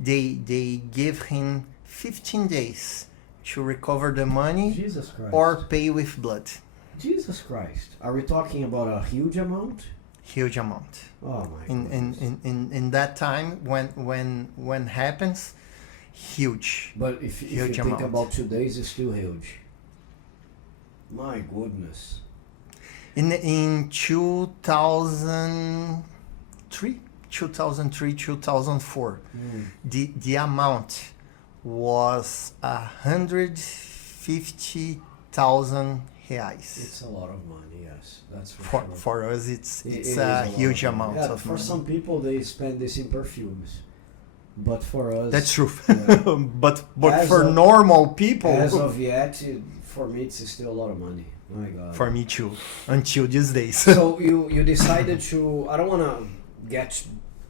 They give him 15 days to recover the money Jesus Christ. or pay with blood. Jesus Christ. Are we talking about a huge amount? Huge amount. Oh my goodness. In that time when happens, huge. But if you Huge think amount. about 2 days, it's still huge. My goodness. In 2003, 2004, the amount was 150,000 reais. It's a lot of money, yes. That's for sure. For us, it's It is a lot huge of money. amount Yeah, of for money. some people, they spend this in perfumes. But for us... That's true. Yeah. but As for of- normal people, As of yet, for me, it's still a lot of money. My God. for me too, until these days. So you decided to... I don't want to get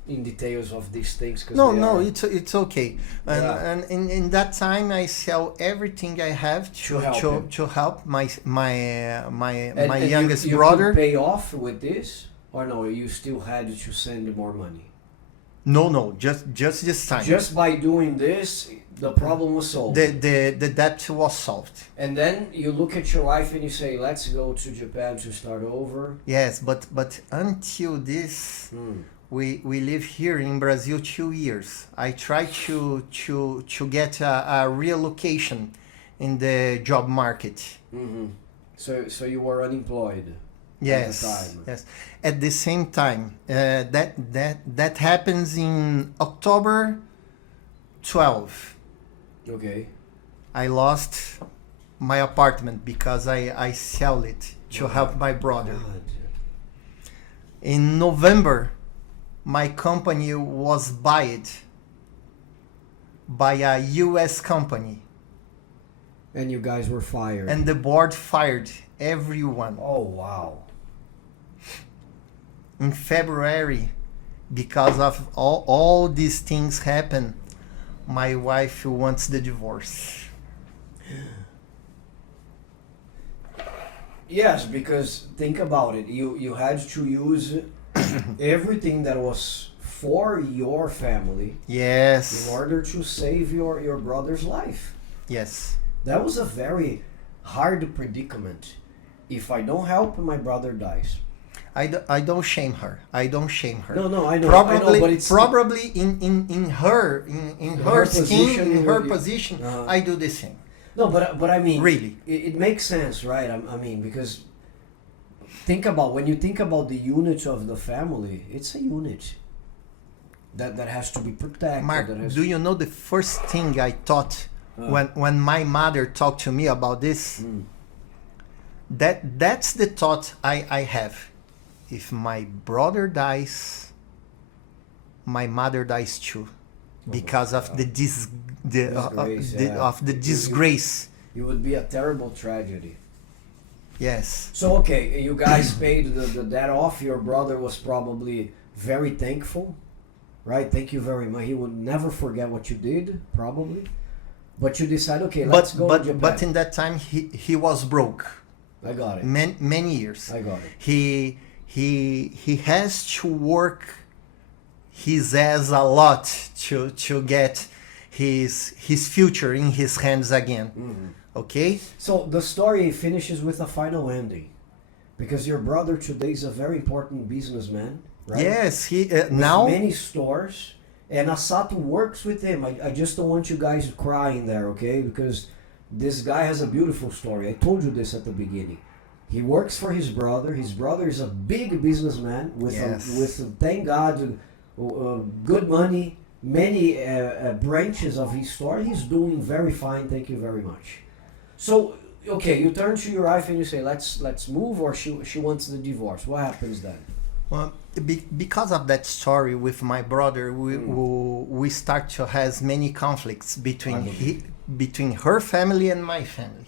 in details of these things. Cause No, they no, are- it's okay. And Yeah. and in that time, I sell everything I have To help to help my And youngest you brother. could pay off with this? Or no, you still had to send more money? No, just this time. Just by doing this, the problem was solved. The debt was solved. And then you look at your wife and you say, let's go to Japan to start over. Yes, but until this, we live here in Brazil 2 years. I try to get a relocation in the job market. Mm-hmm. So you were unemployed. Yes, at the time. yes. At the same time, that happens in October 12. Okay. I lost my apartment because I sell it to help my brother. God. In November, my company was bought by a US company. And you guys were fired. And the board fired everyone. Oh, wow. In February, because of all these things happen, my wife wants the divorce. Yes, because think about it. You had to use everything that was for your family Yes. in order to save your brother's life. Yes. That was a very hard predicament. If I don't help, my brother dies. I don't shame her. I don't shame her. No, I know. Probably, I know, but it's probably in her her skin, position, in her you- position, I do the same. no, but I mean, Really. it makes sense, right? I mean, because when you think about the unit of the family, it's a unit that has to be protected. Mark, that has do you know the first thing I thought when my mother talked to me about this? That's the thought I have. If my brother dies, my mother dies too, because of the disgrace. It would be a terrible tragedy. Yes. So okay, you guys paid the debt off. Your brother was probably very thankful, right? Thank you very much. He would never forget what you did, probably. But you decide, okay, let's go to Japan. But in that time he was broke. I got it. Many years. I got it. He has to work his ass a lot to get his future in his hands again. Okay? So the story finishes with a final ending, because your brother today is a very important businessman, right? Yes, he With now many stores, and Asato works with him. I just don't want you guys crying there, okay? Because this guy has a beautiful story. I told you this at the beginning. He works for his brother. His brother is a big businessman with thank God, good money, many branches of his store. He's doing very fine. Thank you very much. So, okay, you turn to your wife and you say, let's move, or she wants the divorce. What happens then? well, because of that story with my brother, we start to have many conflicts between her family and my family.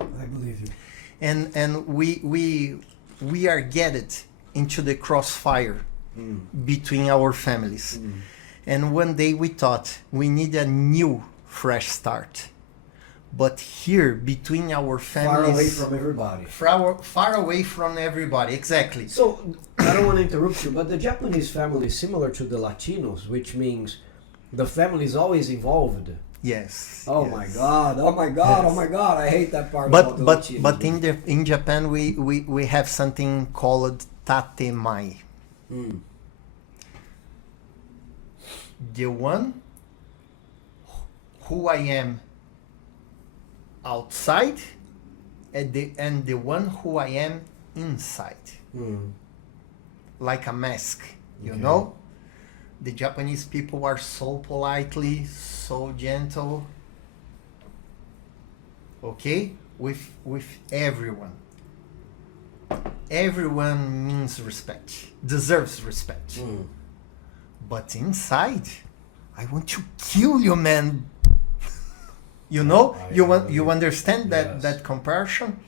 I believe you. And we are getting into the crossfire between our families. And one day we thought we need a new fresh start. But here between our families, Far away from everybody. far away from everybody, exactly. So, I don't want to interrupt you, but the Japanese family is similar to the Latinos, which means the family is always involved. Yes. Oh yes. my God! Oh my God! Yes. Oh my God! I hate that part about the Latinos. But in Japan we have something called tatemai. The one who I am outside and the one who I am inside. Like a mask, you know? The Japanese people are so politely, so gentle. Okay? With everyone. Everyone means respect, deserves respect. But inside, I want to kill you, man. You know? You understand that comparison?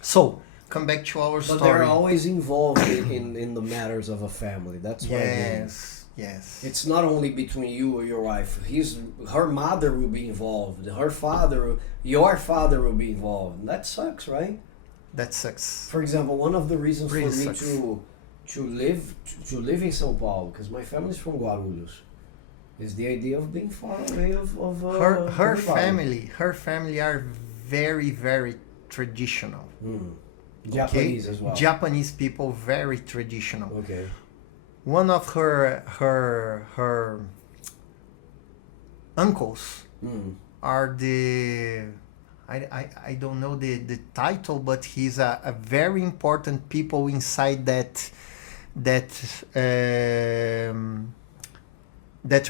So, come back to our story. But they're always involved in the matters of a family. That's what I mean. Yes. It's not only between you or your wife. Her mother will be involved. Her father, your father will be involved. That sucks, right? That sucks. For example, one of the reasons Really for me sucks. to live in São Paulo, because my family's from Guarulhos, is the idea of being far away of Her everybody. family are very, very traditional. Japanese as well. Japanese people very traditional. Okay. One of her uncles are the I don't know the title, but he's a very important people inside that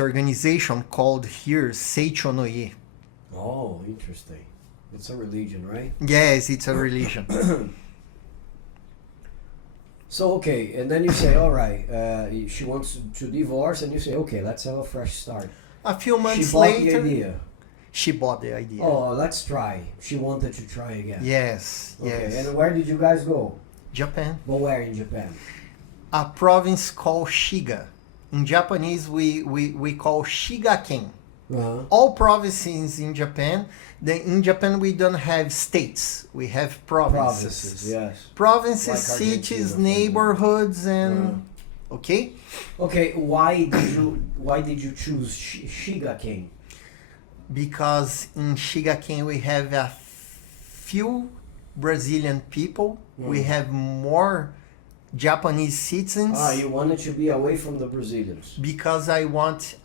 organization called here Seicho no Ye. Oh, interesting. It's a religion, right? Yes, it's a religion. So, okay, and then you say, all right, she wants to divorce, and you say, okay, let's have a fresh start. A few months She bought later, the idea. she bought the idea. Oh, let's try. She wanted to try again. Yes, Okay, yes. and where did you guys go? Japan. But where in Japan? A province called Shiga. In Japanese, we call Shigaken. Uh-huh. All provinces in Japan. In Japan, we don't have states. We have provinces. Yes. Provinces, Like cities, Argentina. neighborhoods, and okay. Okay, why did you choose Shigaken? Because in Shigaken we have a few Brazilian people. We have more Japanese citizens. You wanted to be away from the Brazilians. Because I want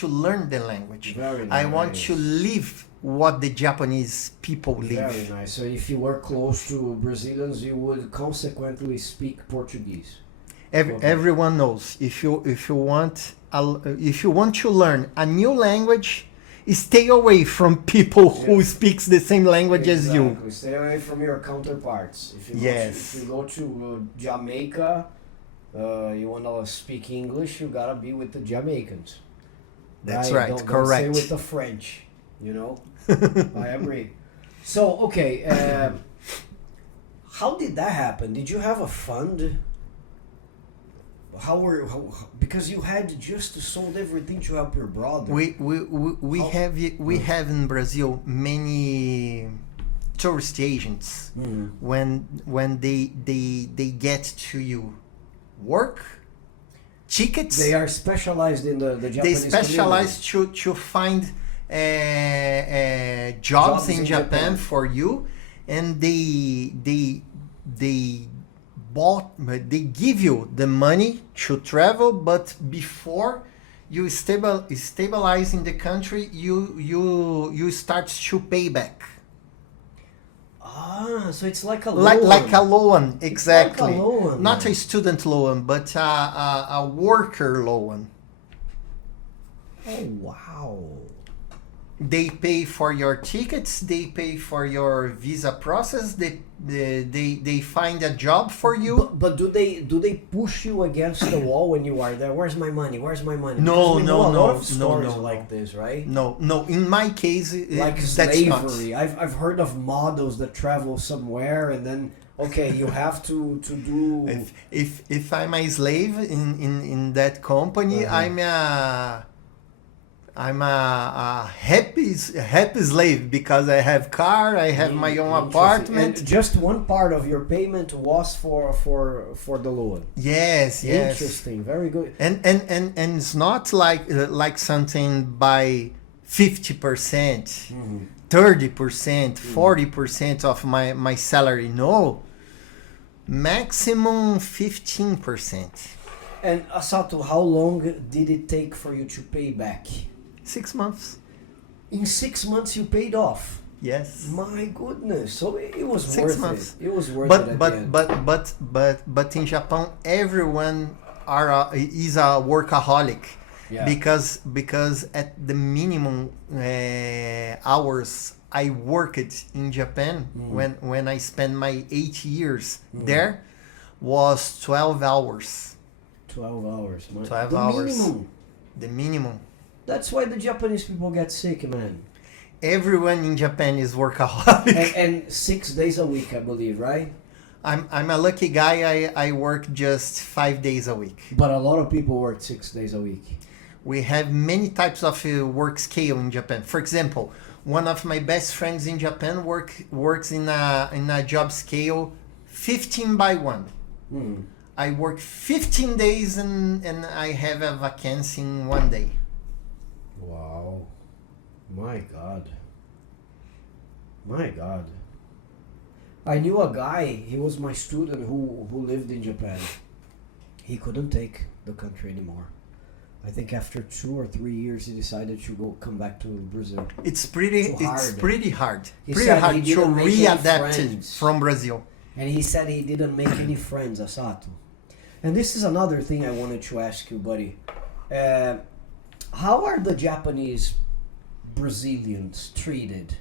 to learn the language. Very I want nice. to live what the Japanese people live. Very nice. So if you were close to Brazilians, you would consequently speak Portuguese. Okay. Everyone knows if you want to learn a new language, stay away from people who speaks the same language as you. Exactly. Stay away from your counterparts. If you go to Jamaica, you want to speak English, you gotta be with the Jamaicans. That's right. Don't Correct. stay with the French. I agree. So okay, how did that happen? Did you have a fund? Because you had just sold everything to help your brother. We have in Brazil many tourist agents. When they get to you work tickets. They are specialized in the Japanese They specialize to find jobs in Japan for you, and they give you the money to travel, but before you stabilize in the country, you start to pay back. So it's like a loan. Like a loan, exactly. Like a loan, Not a student loan, but a worker loan. Oh wow. They pay for your tickets, they pay for your visa process, they find a job for you. But do they push you against the wall when you are there? Where's my money? Where's my money? No, Because we know a lot of no, stories no. like this, right? No. In my case, Like that's not. slavery. I've heard of models that travel somewhere and then you have to do. If I'm a slave in that company, I'm a happy slave because I have car, I have my own apartment. And just one part of your payment was for the loan. Yes. Interesting, very good. And it's not like something by 50%, 30%, 40% of my salary. No, maximum 15%. And Asato, how long did it take for you to pay back? 6 months. In 6 months you paid off. Yes. My goodness. So it was 6 months. It was worth it. But in Japan everyone is a workaholic. Yeah. Because at the minimum hours I worked in Japan when I spent my 8 years there was 12 hours. 12 hours. 12 the hours. Minimum. The minimum. That's why the Japanese people get sick, man. Everyone in Japan is workaholic. And 6 days a week, I believe, right? I'm a lucky guy. I work just 5 days a week. But a lot of people work 6 days a week. We have many types of work scale in Japan. For example, one of my best friends in Japan works in a job scale 15 by 1. I work 15 days and I have a vacancy in 1 day. Wow. My God. My God. I knew a guy, he was my student who lived in Japan. He couldn't take the country anymore. I think after 2 or 3 years he decided to come back to Brazil. It's pretty hard. He pretty said hard he to didn't make any readapt friends. from Brazil. And he said he didn't make any friends, Asato. And this is another thing I wanted to ask you, buddy. How are the Japanese Brazilians treated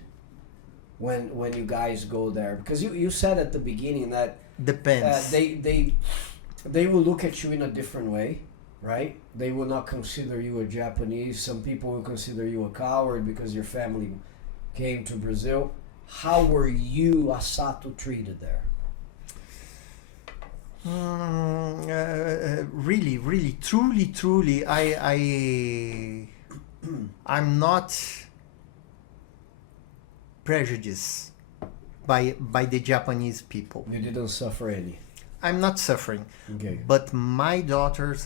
when you guys go there? Because you said at the beginning that Depends. they will look at you in a different way, right? They will not consider you a Japanese. Some people will consider you a coward because your family came to Brazil. How were you, Asato, treated there? Really, truly, I'm not prejudiced by the Japanese people. You didn't suffer any. I'm not suffering, Okay. but my daughters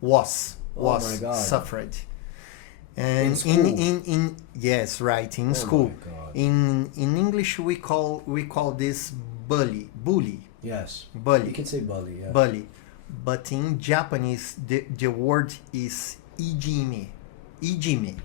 was Oh my God. suffered. And In school? in yes, right, in Oh school. my God. In English we call this bully. Yes. Bully. You can say bully, yeah. Bully. But in Japanese, the word is ijime. Ijime.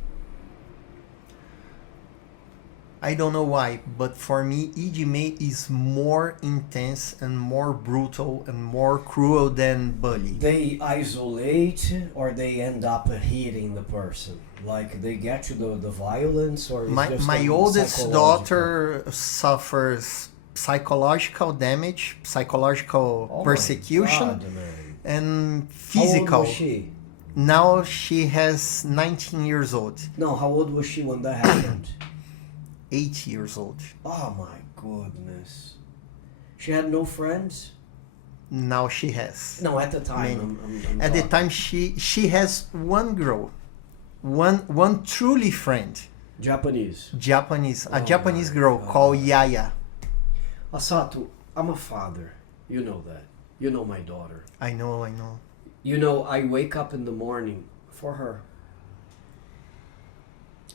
I don't know why, but for me, ijime is more intense and more brutal and more cruel than bully. They isolate or they end up hitting the person. Like they get you the violence or it's just My a oldest psychological- daughter suffers psychological damage, psychological Oh my persecution, God, man. and How physical. old was she? Now she has 19 years old, No, how old was she when that happened? 8 years old. Oh my goodness. She had no friends? Now she has. No, at the time. Many. I'm At the talking. time, she has one girl, one truly friend, Japanese. Japanese, a Oh Japanese my girl God. called Yaya. Asato, I'm a father. You know that. You know my daughter. I know. You know, I wake up in the morning for her.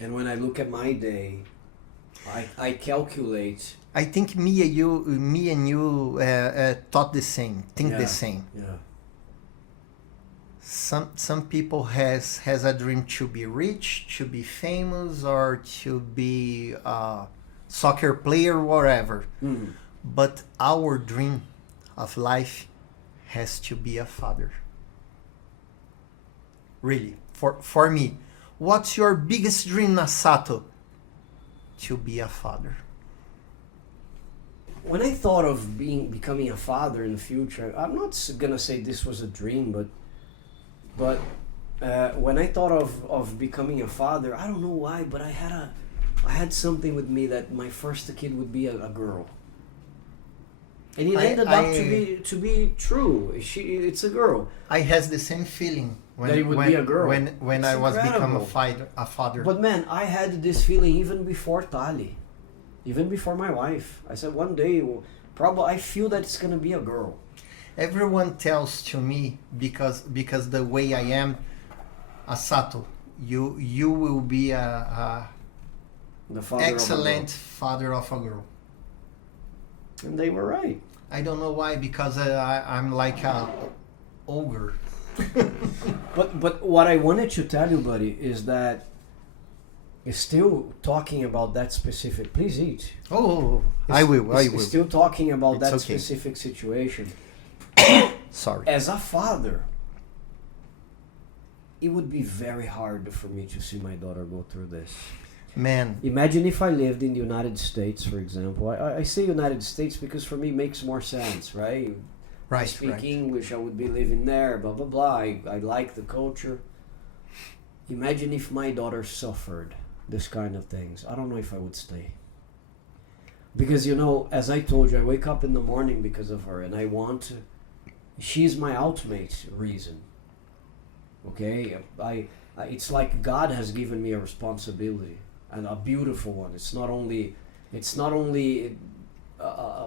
And when I look at my day, I calculate. I think me and you thought the same, think Yeah. the same. Yeah. Some people has a dream to be rich, to be famous, or to be a soccer player, whatever. Mm. But our dream of life has to be a father. Really, for me, what's your biggest dream, Asato? To be a father. When I thought of becoming a father in the future, I'm not gonna say this was a dream, but when I thought of becoming a father, I don't know why, but I had something with me that my first kid would be a girl, and it ended up to be true. It's a girl. I has the same feeling when That it would be a girl. when It's I was become incredible. a father. But man, I had this feeling even before Tali, even before my wife. I said one day, probably I feel that it's gonna be a girl. Everyone tells to me because the way I am, Asato, you will be a The father excellent of father of a girl. a girl. And they were right. I don't know why, because I'm like a ogre. But what I wanted to tell you, buddy, is that still talking about that specific. Please eat. Oh, I will. Still talking about It's that okay. specific situation. Sorry. As a father, it would be very hard for me to see my daughter go through this. Man, Imagine if I lived in the United States, for example. I say United States because for me it makes more sense, right? I right, speak right. English, I would be living there, blah, blah, blah. I like the culture. Imagine if my daughter suffered this kind of things. I don't know if I would stay. Because, you know, as I told you, I wake up in the morning because of her, and I want to. She's my ultimate reason. Okay? It's like God has given me a responsibility, and a beautiful one. It's not only a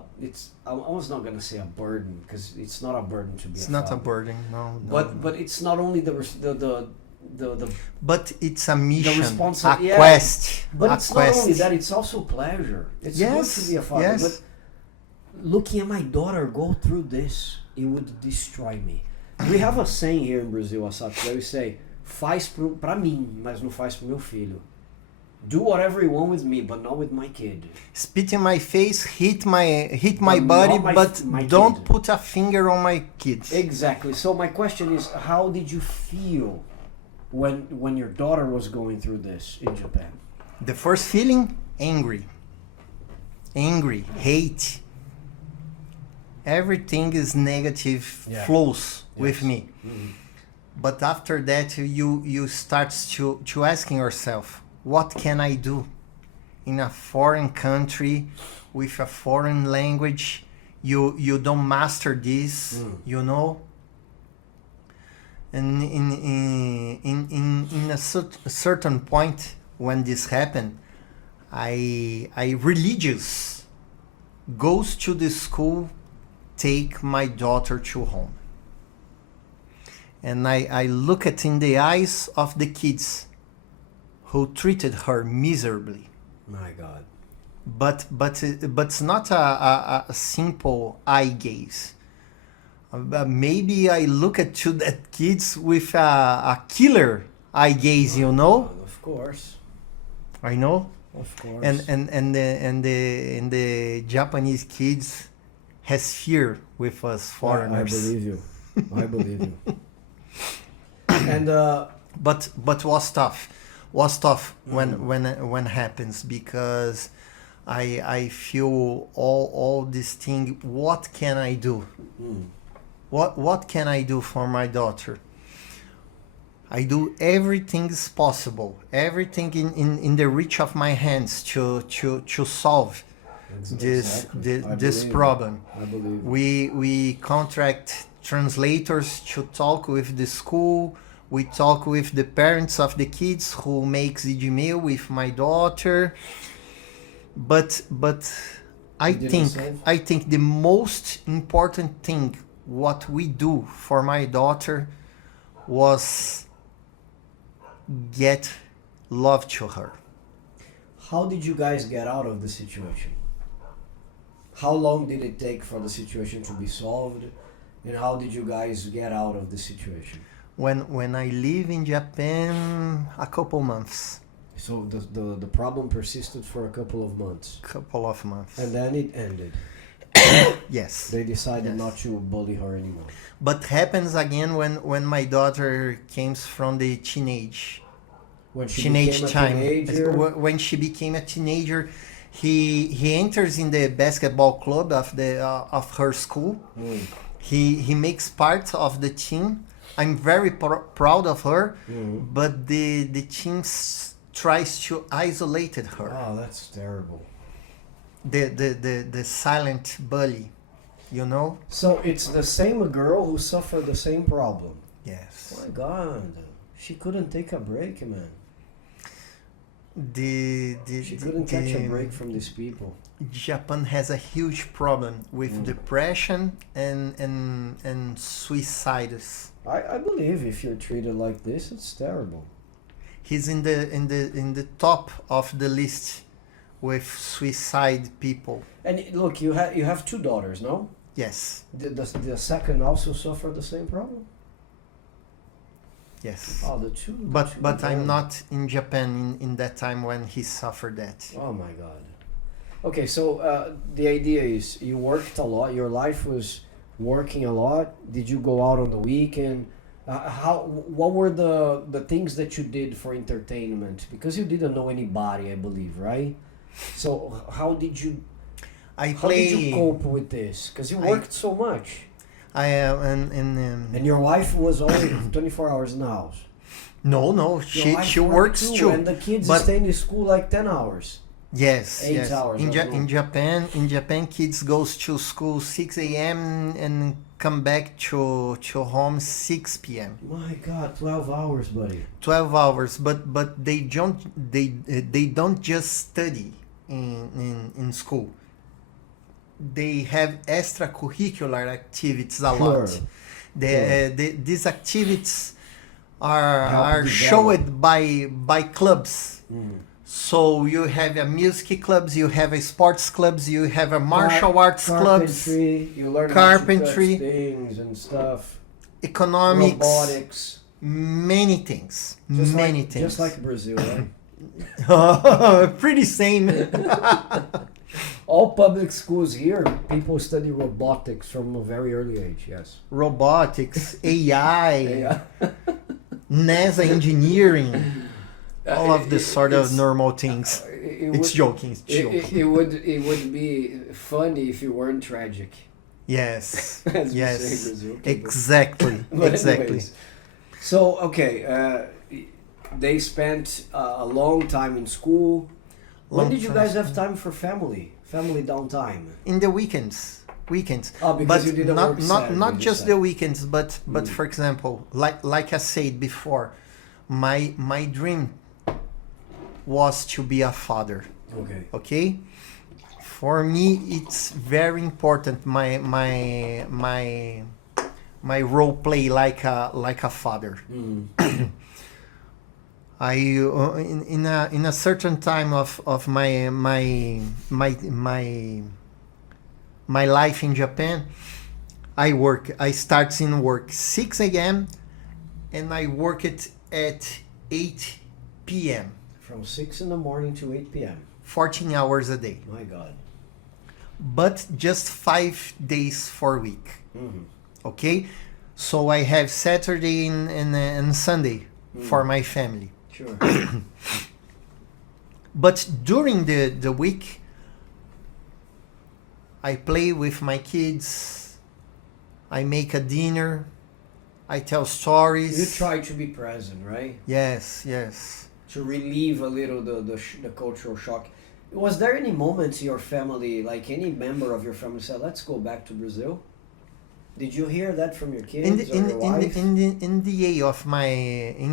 I was not gonna say a burden, because it's not a burden to be. It's a not a father. burden, no. But it's not only the But it's a mission, responsibility, a quest. But a it's quest. not only that; it's also pleasure. It's Yes, good to be a father. yes. But looking at my daughter go through this, it would destroy me. We have a saying here in Brazil, Asato, that we say, faz pra mim, mas não faz pro meu filho. Do whatever you want with me, but not with my kid. Spit in my face, hit my But body, not but my don't kid. put a finger on my kids. Exactly. So my question is, how did you feel when your daughter was going through this in Japan? The first feeling, angry, hate. Everything is negative flows with me. Mm-hmm. But after that, you start to asking yourself, what can I do in a foreign country with a foreign language? You don't master this, you know. And in a certain point when this happened, I religious goes to the school, take my daughter to home. And I look at in the eyes of the kids who treated her miserably. My God. But it's not a simple eye gaze. Maybe I look at to that kids with a killer eye gaze, you know. Of course. I know. Of course. And the Japanese kids has fear with us foreigners. I believe you. I believe you. And but was tough. When happens, because I feel all this thing. What can I do? What can I do for my daughter? I do everything is possible, everything in the reach of my hands to solve this problem. I believe. We contract translators to talk with the school. We talk with the parents of the kids who makes the Gmail with my daughter. But I think the most important thing what we do for my daughter was get love to her. How did you guys get out of the situation? How long did it take for the situation to be solved? And how did you guys get out of the situation? When I live in Japan, a couple months. So the problem persisted for a couple of months. And then it ended. Yes. They decided not to bully her anymore. But happens again when my daughter came from the teenage time. When she became a teenager, he enters in the basketball club of her school. He makes part of the team. I'm very proud of her, but the team tries to isolate her. Oh, that's terrible. The silent bully, you know. So it's the same girl who suffered the same problem. Yes. My God, she couldn't take a break, man. She couldn't catch a break from these people. Japan has a huge problem with depression and suicides. I believe if you're treated like this, it's terrible. He's in the top of the list with suicide people. And look, you have two daughters, no? Yes. The second also suffered the same problem? Yes. Oh, the two. But I'm not in Japan in that time when he suffered that. Oh my God. Okay, so the idea is you worked a lot. Your life was working a lot. Did you go out on the weekend? What were the things that you did for entertainment? Because you didn't know anybody, I believe, right? So how did you cope with this? Because you worked so much. And your wife was only 24 hours in the house. No, she works too. And the kids stay in school like 10 hours. Yes, 8 hours. In Japan, kids goes to school 6 a.m. and come back to home 6 p.m. My God, 12 hours, buddy. 12 hours, but they don't just study in school. they have extracurricular activities a Sure. lot. These activities are develop. showed by clubs. So you have a music clubs, you have a sports clubs, you have a martial arts clubs, Carpentry, you learn carpentry, how to cut things and stuff. economics, Robotics. many things, things. Just like Brazil, right? Pretty same. All public schools here, people study robotics from a very early age, yes. Robotics, AI, Yeah. NASA engineering, all of this sort of normal things. It's joking. It would be funny if you weren't tragic. Yes. As we Yes. say in Brazil, people. Exactly. But Exactly. anyways, so okay, they spent a long time in school. When Long did you time guys have school. time for family downtime? In the weekends. Oh, because But you didn't not work not Saturday, not you just said. the weekends, but for example, like I said before, my dream was to be a father. Okay. Okay? For me it's very important my role play like a father. I in a certain time of my life in Japan, I start in work 6 a.m. and I work it at 8 p.m. From 6 in the morning to 8 p.m. 14 hours a day, My God. but just 5 days for a week. Mhm. Okay, so I have Saturday and Sunday for my family. Sure. But during the week, I play with my kids. I make a dinner. I tell stories. You try to be present, right? Yes, yes. To relieve a little the cultural shock. Was there any moments your family, like any member of your family, said, "Let's go back to Brazil"? Did you hear that from your kids or your wife? In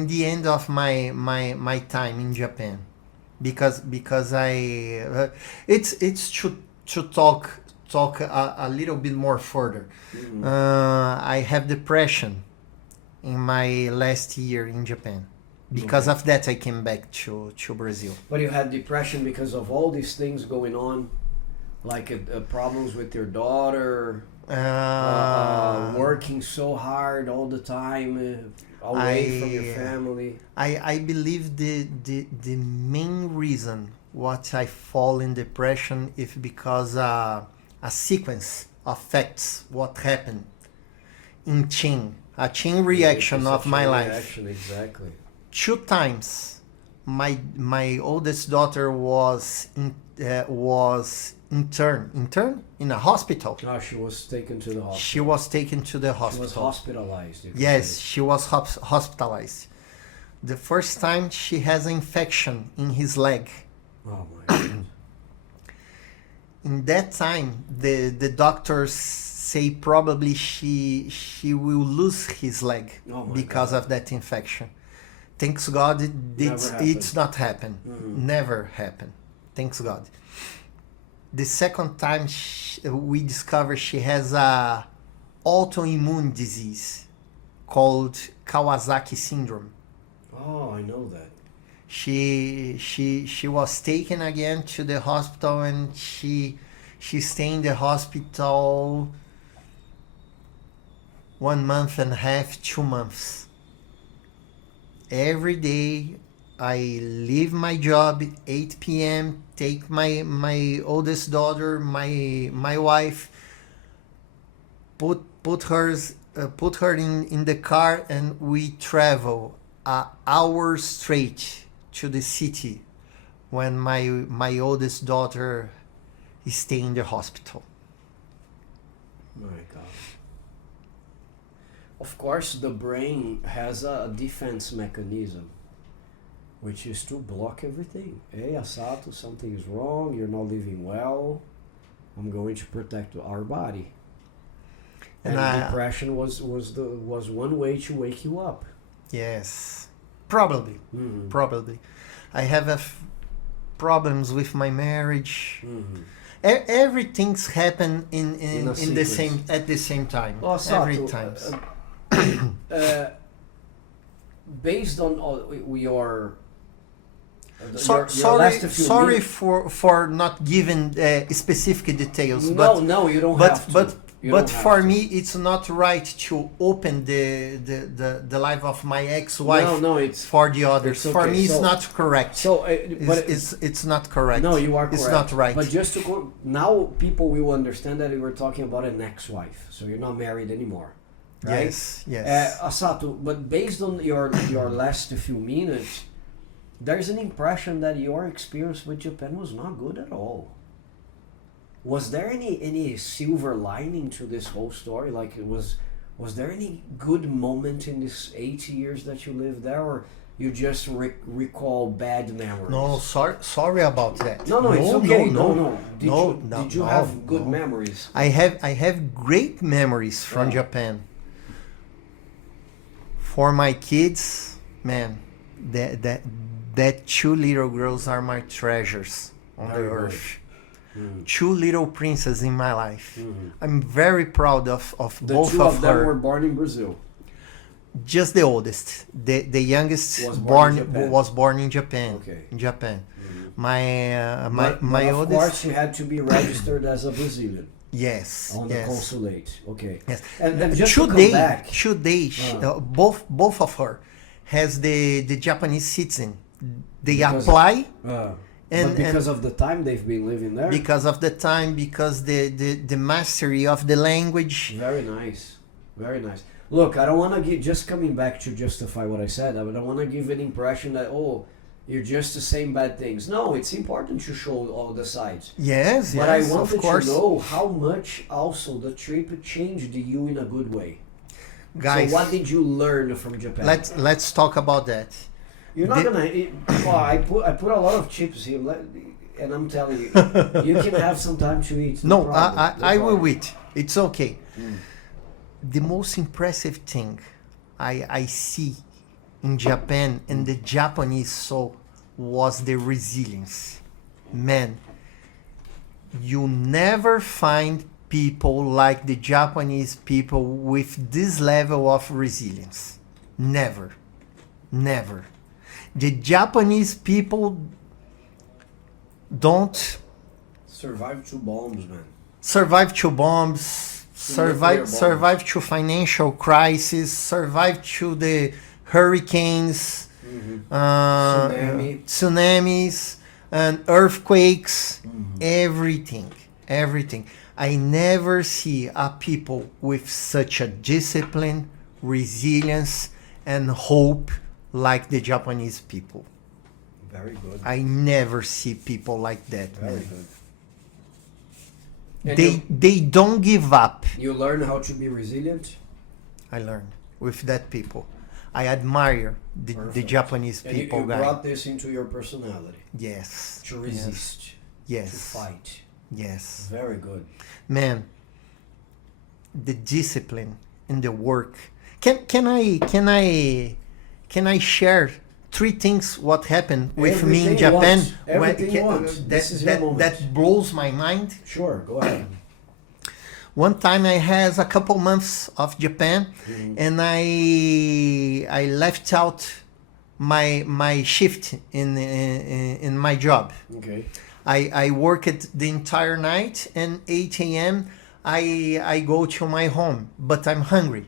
the end of my time in Japan, because I it's to talk a little bit more further. I have depression in my last year in Japan. Because of that, I came back to Brazil. But you had depression because of all these things going on, like problems with your daughter, working so hard all the time, away from your family. I believe the main reason what I fall in depression is because a sequence of facts what happened in a chain reaction It's of a my chain life. reaction, exactly. 2 times my oldest daughter was interned in a hospital. Oh, she was taken to the hospital. She was taken to the She hospital. was hospitalized. You could Yes, say. she was hospitalized. The first time she has an infection in his leg. Oh my God. In that time, the doctors say probably she will lose his leg Oh my because God. of that infection. Thanks God, it's not happened. Never happened. Thanks God. The second time we discovered she has a autoimmune disease called Kawasaki syndrome. Oh, I know that. She was taken again to the hospital and she stayed in the hospital 1 month and a half, 2 months. Every day I leave my job 8 p.m., take my oldest daughter, my wife, put her in the car, and we travel an hour straight to the city when my oldest daughter is staying in the hospital. My God. Of course, the brain has a defense mechanism, which is to block everything. Hey, Asato, something is wrong. You're not living well. I'm going to protect our body. And depression was one way to wake you up. Yes, probably. Probably. I have problems with my marriage. Everything's happen in the sequence. same at the same time. Oh, Every Asato, time. Based on your Sorry, last few sorry minutes- for not giving specific details. No, you don't have to. But You but don't have for to. me, it's not right to open the life of my ex-wife No, it's for the others. it's For okay. me, it's So- not correct. so. But It's not correct. no, you are correct. It's not right. But just to now, people will understand that we were talking about an ex-wife. So you're not married anymore, right? Yes. Asato, but based on your last few minutes, there's an impression that your experience with Japan was not good at all. Was there any silver lining to this whole story? Like, was there any good moment in this 8 years that you lived there, or you just recall bad memories? No, sorry about that. No, it's okay. No. Did you have good memories? I have great memories from Japan. For my kids, man, that two little girls are my treasures on the earth. Two little princesses in my life. I'm very proud of The both two of them her. were born in Brazil. Just the oldest, the youngest was born in Japan. Okay. In Japan, But my of oldest. course, you had to be registered as a Brazilian Yes. on the yes. consulate. Okay. Yes. And just to come back, both of her has the Japanese citizen. They Because- apply but because of the time they've been living there. because of the time, because the mastery of the language. Very nice, very nice. Look, I don't want to give, just coming back to justify what I said, I don't want to give an impression that, you're just saying bad things. No, it's important to show all the sides. Yes, But yes, I wanted of course. to know how much also the trip changed you in a good way. Guys, So what did you learn from Japan? let's talk about that. You're not The- gonna. I put a lot of chips here, and I'm telling you, you can have some time to eat. No, problem, I will problem. eat. It's okay. The most impressive thing I see in Japan and the Japanese soul was the resilience. Man, you never find people like the Japanese people with this level of resilience. Never. Never. The Japanese people don't Survive 2 bombs, man. survive to bombs, survive to financial crisis, survive to the hurricanes, tsunamis, and earthquakes, everything. I never see a people with such a discipline, resilience, and hope like the Japanese people. Very good. I never see people like that, Very man. good. And They don't give up. you learn how to be resilient. I learned with that people. I admire the Perfect. Japanese And people, you guy. brought this into your personality Yes. to resist, Yes. to fight. Yes. Very good. Man, the discipline in the work. Can I share 3 things what happened with me in Everything you Japan? want. Everything you want. This is your moment. That blows my mind. Sure, go ahead. One time I had a couple months of Japan, and I left out my shift in my job. Okay. I worked the entire night, and 8 a.m. I go to my home, but I'm hungry.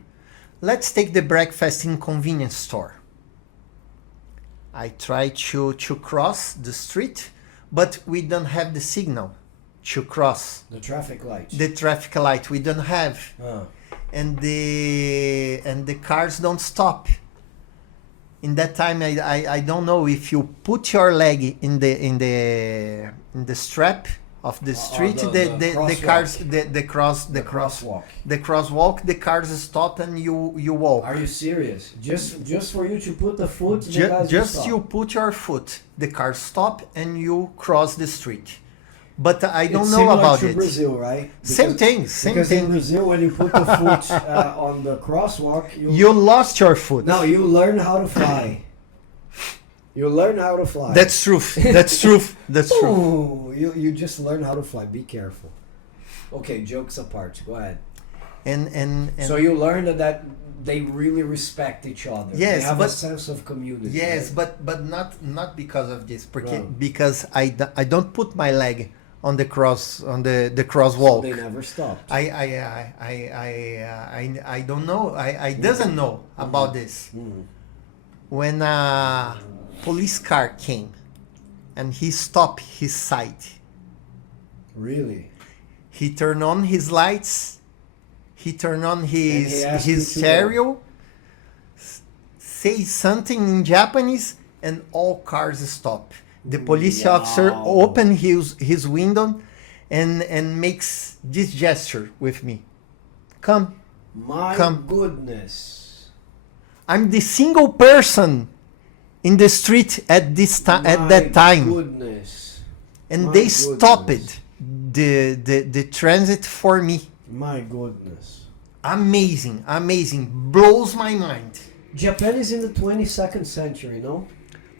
Let's take the breakfast in convenience store. I try to cross the street, but we don't have the signal to cross The traffic light. the traffic light. We don't have, Ah, and the cars don't stop. In that time, I don't know if you put your leg in the strap of the street, the cars the crosswalk, the cars stop and you walk. Are you serious? Just for you to put the foot, the guys will Just stop. you put your foot, the car stop and you cross the street. But I don't It's know similar about to it. Brazil, right? Same thing. Because in Brazil, when you put the foot on the crosswalk, You lost your foot. now you learn how to fly. You learn how to fly. That's truth. That's truth. That's truth. Ooh, you just learn how to fly. Be careful. Okay, jokes apart. Go ahead. And so you learned that they really respect each other. Yes, they have but, a sense of community. Yes, right? but not because of this, because I don't put my leg on the crosswalk. So they never stopped. I don't know. I doesn't know about this. When a police car came and he stopped his side. Really? He turned on his lights. He turned on his stereo. Say something in Japanese, and all cars stop. The police officer opened his window and makes this gesture with me. Come. My come. goodness. I'm the single person in the street at that time. Goodness. And My they goodness. stopped the transit for me. My goodness. Amazing. Blows my mind. Japan is in the 22nd century, no?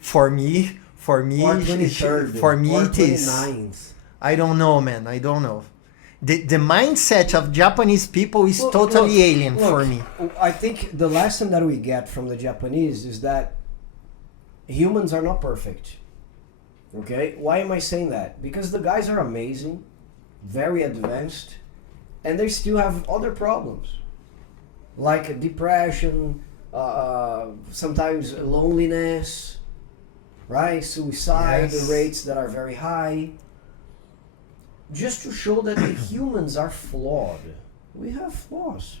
For me, Or 23rd. for me or it is. 29th. I don't know, man. I don't know. The mindset of Japanese people is totally alien for me. I think the lesson that we get from the Japanese is that humans are not perfect. Okay? Why am I saying that? Because the guys are amazing, very advanced, and they still have other problems. Like depression, sometimes loneliness, right? Suicide rates that are very high. Just to show that the humans are flawed. We have flaws.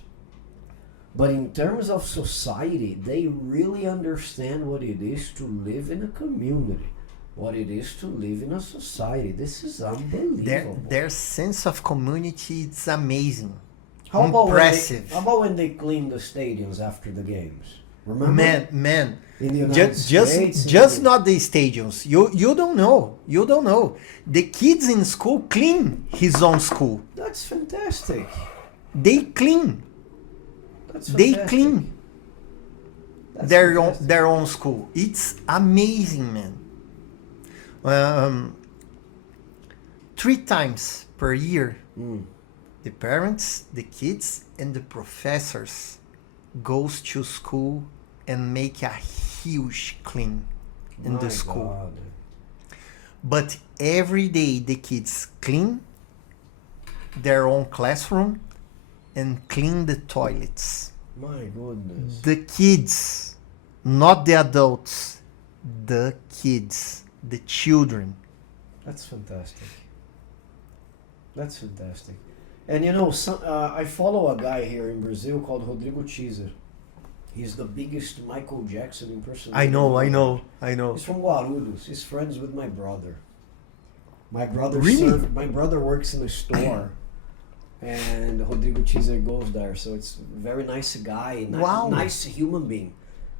But in terms of society, they really understand what it is to live in a community, what it is to live in a society. This is unbelievable. Their sense of community is amazing. How impressive. about when they clean the stadiums after the games? Remember? Man. In the United States, just not the stadiums. You don't know. The kids in school clean his own school. That's fantastic. They clean. That's They fantastic. clean That's their own school. It's amazing, man. 3 times per year, the parents, the kids, and the professors goes to school and make a huge clean in the school. God. But every day the kids clean their own classroom and clean the toilets. My goodness. The kids, not the adults, the kids, the children. That's fantastic. That's fantastic. And you know, I follow a guy here in Brazil called Rodrigo Teaser. He's the biggest Michael Jackson impersonator. I know. He's from Guarulhos. He's friends with my brother. My brother my brother works in a store, and Rodrigo Teaser goes there. So it's a very nice guy, nice human being.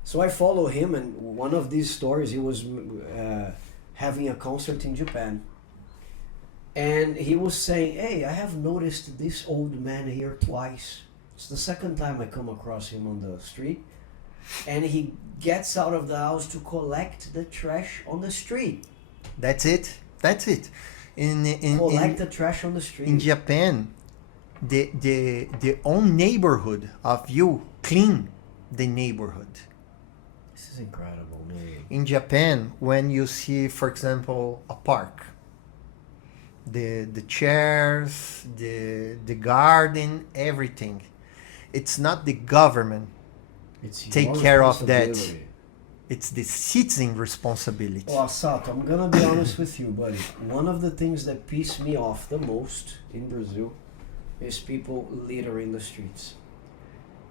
So I follow him, and one of these stories, he was having a concert in Japan. And he was saying, hey, I have noticed this old man here twice. It's the second time I come across him on the street. And he gets out of the house to collect the trash on the street. That's it. Collect the trash on the street. In Japan, the own neighborhood of you clean the neighborhood. This is incredible, man. In Japan, when you see, for example, a park, the chairs, the garden, everything, it's not the government take care of that. It's the citizen responsibility. Oh, Asato, I'm gonna be honest with you, buddy. One of the things that piss me off the most in Brazil is people littering the streets.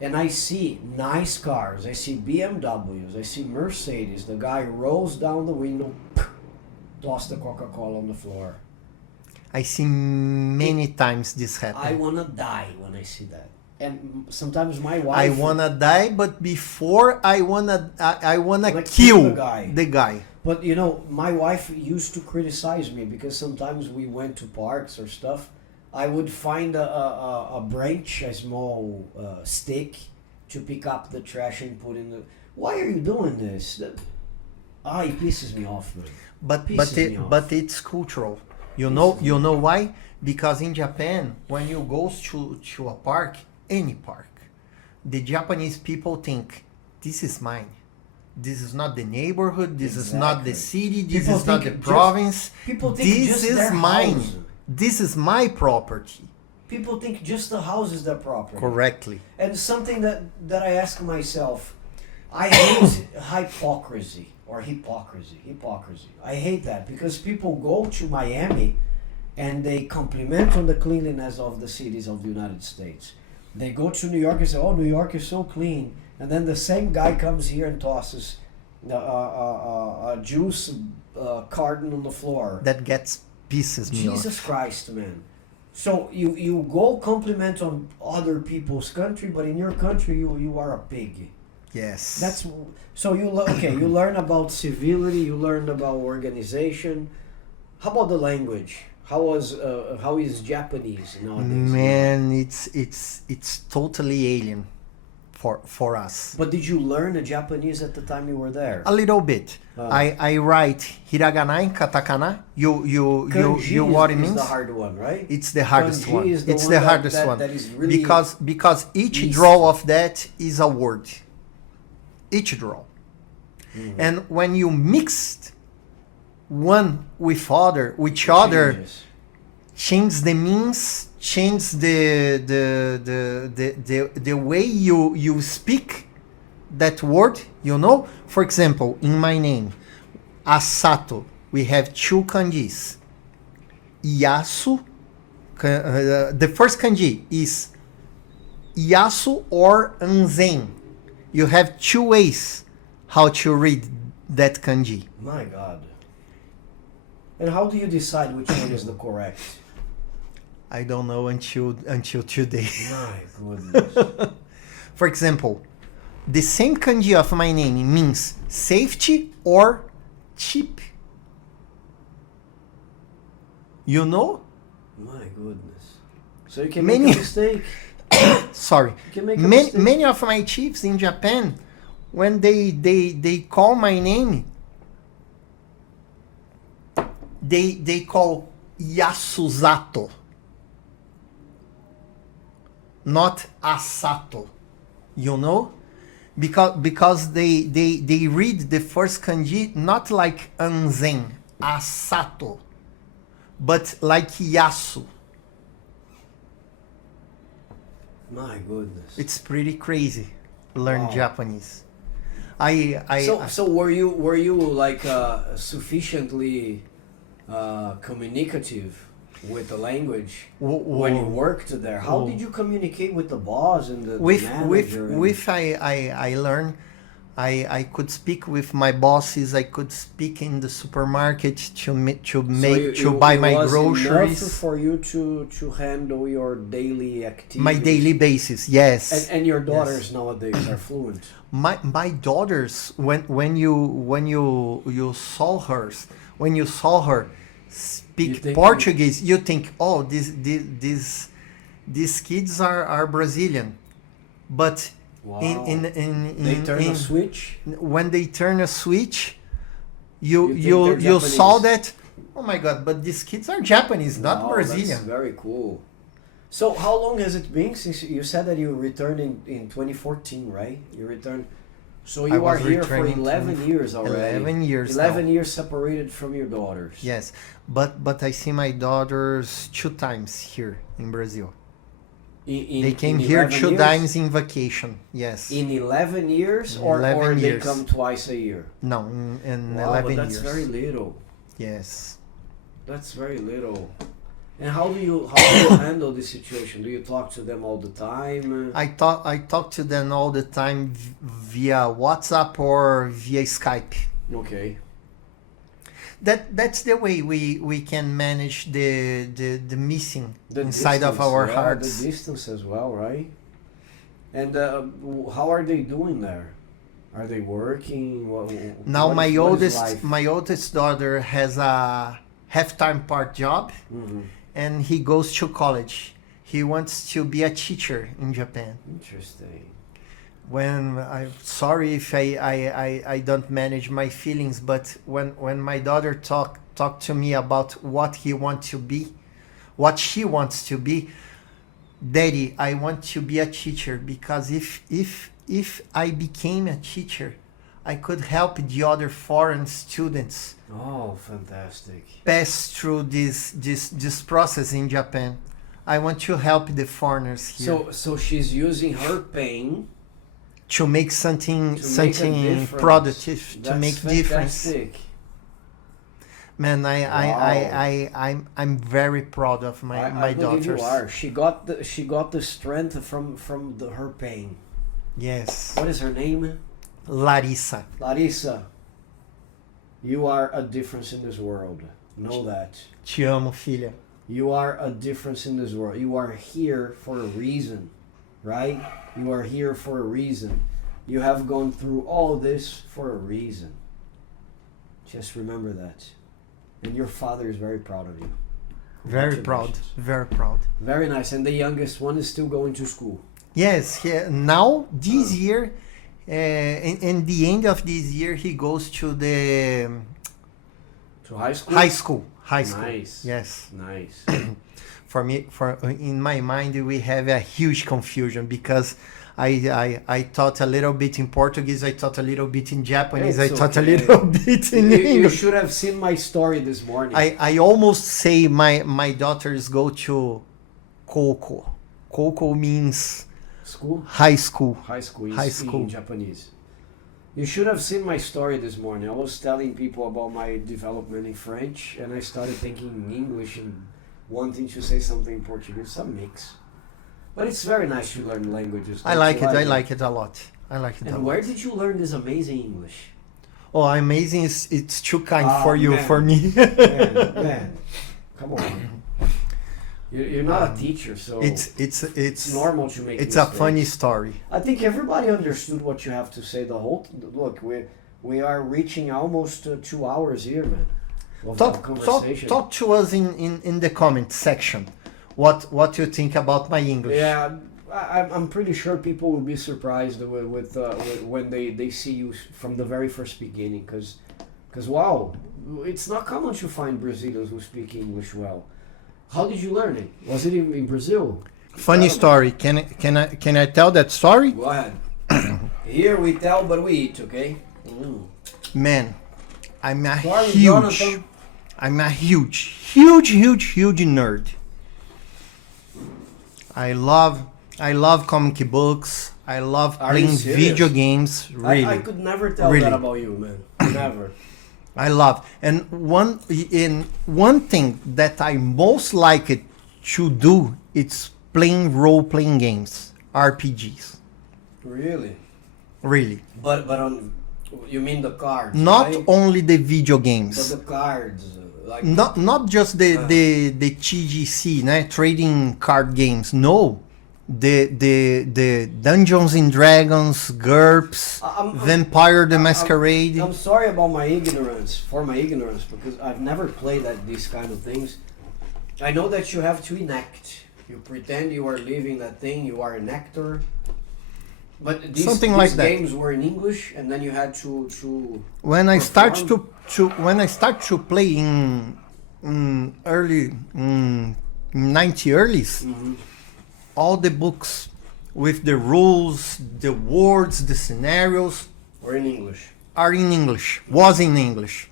And I see nice cars, I see BMWs, I see Mercedes. The guy rolls down the window, toss the Coca-Cola on the floor. I see many times this happen. I wanna die when I see that. And sometimes my wife... I wanna die, but before I wanna kill the guy. But you know, my wife used to criticize me because sometimes we went to parks or stuff. I would find a branch, a small stick to pick up the trash and put in the... Why are you doing this? It pisses me off, man. But it's cultural. You know why? Because in Japan, when you go to a park, any park, the Japanese people think, this is mine. This is not the neighborhood. This is not the city. This is not the province. People think this is mine. House. This is my property. People think just the house is their property. Correctly. And something that I ask myself, I hate hypocrisy. I hate that because people go to Miami and they compliment on the cleanliness of the cities of the United States. They go to New York and say, oh, New York is so clean. And then the same guy comes here and tosses a juice carton on the floor. That gets pisses me off. Jesus Christ, man. So you go compliment on other people's country, but in your country you are a pig. Yes. That's so you you learn about civility, you learn about organization. How about the language? How is Japanese nowadays? Man, it's totally alien for us. But did you learn the Japanese at the time you were there? A little bit. I write hiragana and katakana. You what it means? It's the hard one, right? It's the hardest Kanji one. Is the it's one the hardest one that is really because each easy. draw of that is a word. Each draw. Mm-hmm. And when you mixed one with other, change the means, change the way you speak that word, For example, in my name, Asato, we have two kanjis. Yasu, the first kanji is Yasu or Anzen. You have two ways how to read that kanji. My God. And how do you decide which one is the correct? I don't know until today. My goodness. For example, the same kanji of my name means safety or cheap. You know? My goodness. So you can make a mistake. Sorry. You can make a mistake. Many of my chiefs in Japan, when they call my name, they call Yasuzato, not Asato. You know? Because they read the first kanji not like Anzen, Asato, but like Yasu. My goodness. It's pretty crazy. Learn Wow. Japanese. So were you like sufficiently communicative with the language when you worked there? How did you communicate with the boss and the manager? I learned. I could speak with my bosses. I could speak in the supermarket to buy my groceries. Enough for you to handle your daily activities. My daily basis, yes. And your daughters nowadays are fluent. My daughters, when you saw her speak Portuguese, you think, oh, these kids are Brazilian, but Wow. They turn a switch. When they turn a switch, You you saw that. Oh my God! But these kids are Japanese, not Brazilian. That's very cool. So how long has it been since you said that you returned in 2014, right? You returned. So you are here for 11 years already. 11 years. 11 years separated from your daughters. Yes, but I see my daughters 2 times here in Brazil. They came here 2 times in vacation. Yes. In 11 years, or they come twice a year? No, in 11 but years. that's very little. Yes. That's very little. And how do you handle this situation? Do you talk to them all the time? I talk to them all the time via WhatsApp or via Skype. Okay. That's the way we can manage the missing inside of our hearts. The distance as well, right? And how are they doing there? Are they working? Now my oldest daughter has a half-time part job, and he goes to college. He wants to be a teacher in Japan. Interesting. when I sorry if I don't manage my feelings, but when my daughter talk to me about what he wants to be, what she wants to be, Daddy, I want to be a teacher because if I became a teacher, I could help the other foreign students. Oh, fantastic! Pass through this process in Japan. I want to help the foreigners here. So she's using her pain to make something make productive, to That's make difference. Man, I'm very proud of my I believe daughters. you are. She got the strength from her pain. Yes. What is her name? Larissa. Larissa. You are a difference in this world. Know that. Te amo, filha. You are a difference in this world. You are here for a reason, right? You are here for a reason. You have gone through all this for a reason. Just remember that. And your father is very proud of you. Very proud. Very proud. Very nice. And the youngest one is still going to school. Yes. Now, this year, in the end of this year, he goes to the... To high school? High school. Nice. Yes. Nice. In my mind, we have a huge confusion because I taught a little bit in Portuguese, I taught a little bit in Japanese, I taught a little bit in English. You should have seen my story this morning. I almost say my daughters go to Koko. Koko means school? High school. High school. High school. In Japanese. You should have seen my story this morning. I was telling people about my development in French, and I started thinking in English and wanting to say something in Portuguese. It's a mix. But it's very nice to learn languages. I like it a lot. And where did you learn this amazing English? Oh, amazing! It's too kind for you, man. for me. man, come on. You're not a teacher, so it's normal to make. It's mistakes. a funny story. I think everybody understood what you have to say. Look, we are reaching almost 2 hours here, man. Talk to us in the comment section. What you think about my English? Yeah, I'm pretty sure people will be surprised with when they see you from the very first beginning, because wow, it's not common to find Brazilians who speak English well. How did you learn it? Was it in Brazil? Funny story. Can I tell that story? Go ahead. Here we tell, but we eat. Okay. Man, I'm a huge nerd. I love comic books. I love playing video games. Really, I could never tell that about you, man. Never. I love, and one thing that I most like it to do, it's playing role-playing games, RPGs. Really? Really. But on, you mean the cards? Not right? only the video games. But the cards, like not just the TGC, né? Trading card games. No, the Dungeons and Dragons, GURPS, Vampire the Masquerade. I'm sorry about my ignorance, because I've never played these kind of things. I know that you have to enact. You pretend you are living that thing. You are an actor. But these games were in English, and then you had to. When I start to play in early 90 earlys. Mm-hmm. All the books with the rules, the words, the scenarios Or in English. Are in English. Was in English.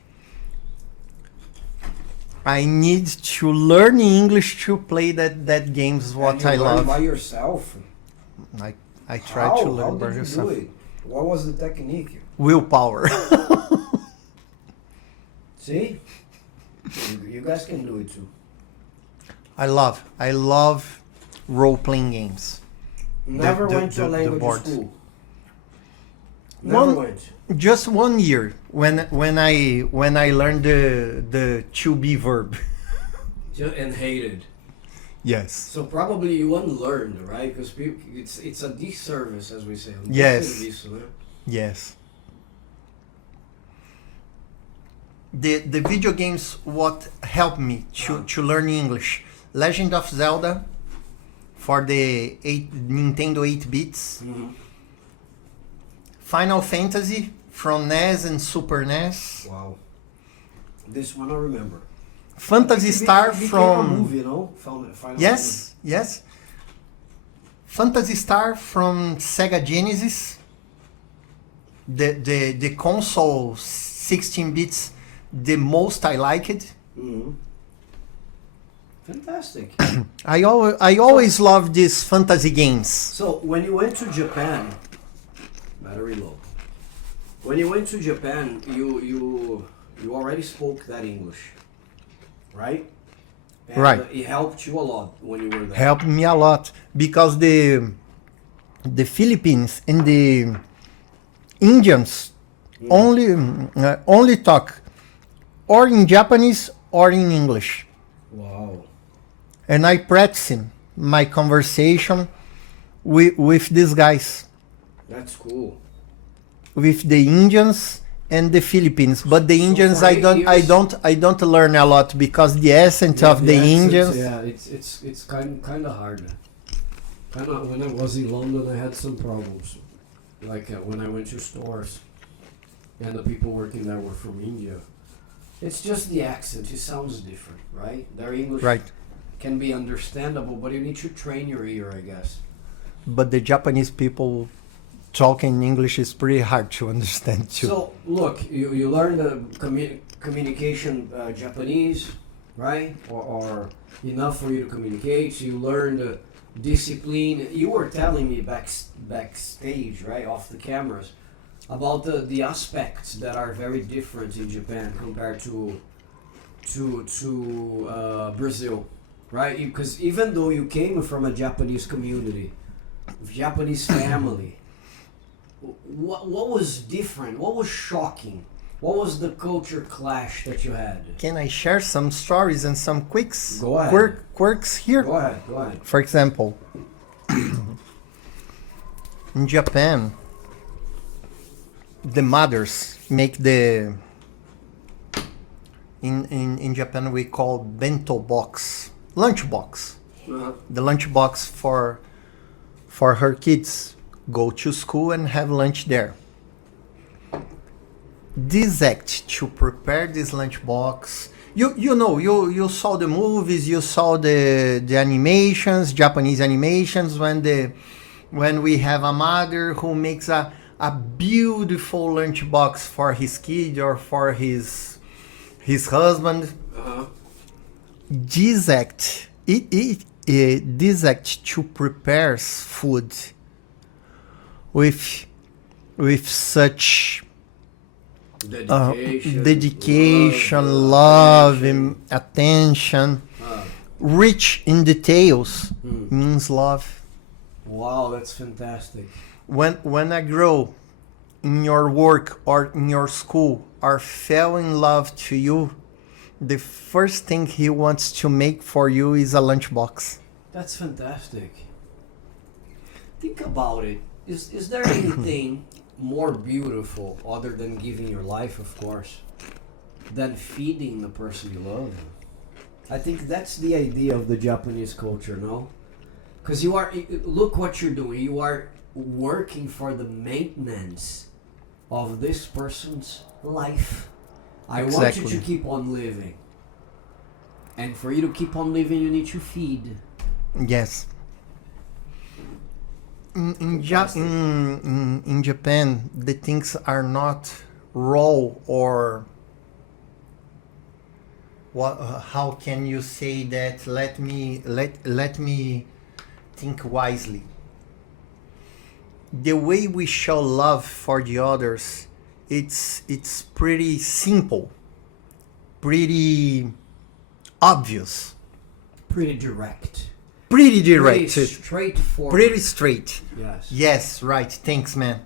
I need to learn English to play that games. What I love. By yourself. I try to learn by yourself. How did you do it? What was the technique? Willpower. See, you guys can do it too. I love role-playing games. Never went to a language school. Never went. Just 1 year when I learned the to be verb. And hated. Yes. So probably you unlearned, right? Because it's a disservice, as we say. Yes. Yes. The video games what helped me to learn English. Legend of Zelda for the Nintendo 8 bits. Mm-hmm. Final Fantasy from NES and Super NES. Wow. This one I remember. Phantasy Star It became from... a movie, you know? Final Yes, yes. Phantasy Star from Sega Genesis. The console 16 bits, the most I liked. Mm-hmm. Fantastic. I always loved these fantasy games. So when you went to Japan, battery low. When you went to Japan, you already spoke that English, right? And Right. It helped you a lot when you were there. Helped me a lot because the Philippines and the Indians only talk or in Japanese or in English. Wow. And I practice my conversation with these guys, That's cool. with the Indians and the Philippines. But the So Indians, for I 8 don't learn a lot because the accent of the Indians. Yeah, it's kind of hard. Kind of when I was in London, I had some problems. Like when I went to stores, and the people working there were from India. It's just the accent. It sounds different, right? Their English Right. can be understandable, but you need to train your ear, I guess. But the Japanese people talking English is pretty hard to understand too. So look, you learn the communication Japanese, right? Or enough for you to communicate. You learn the discipline. You were telling me backstage, right, off the cameras, about the aspects that are very different in Japan compared to Brazil, right? Because even though you came from a Japanese community, Japanese family, what was different? What was shocking? What was the culture clash that you had? Can I share some stories and some quirks? Go ahead. Quirks here? Go ahead. For example, in Japan, the mothers make the... In Japan we call bento box, lunch box. Uh-huh. The lunch box for her kids go to school and have lunch there. This act to prepare this lunch box, you saw the movies, you saw the animations, Japanese animations, when we have a mother who makes a beautiful lunch box for his kid or for his husband. Uh-huh. This act, this act to prepare food with such dedication, love and attention, rich in details, means love. Wow, that's fantastic. When a girl in your work or in your school or fell in love to you, the first thing he wants to make for you is a lunchbox. That's fantastic. Think about it. Is there anything more beautiful, other than giving your life, of course, than feeding the person you love? I think that's the idea of the Japanese culture, no? Because look what you're doing. You are working for the maintenance of this person's life. I want you to keep on living. And for you to keep on living, you need to feed. Yes. In Japan, the things are not raw or what? How can you say that? Let me think wisely. The way we show love for the others, it's pretty simple, pretty obvious, Pretty direct. pretty direct, Pretty straightforward. pretty straight. Yes. Yes, right. Thanks, man.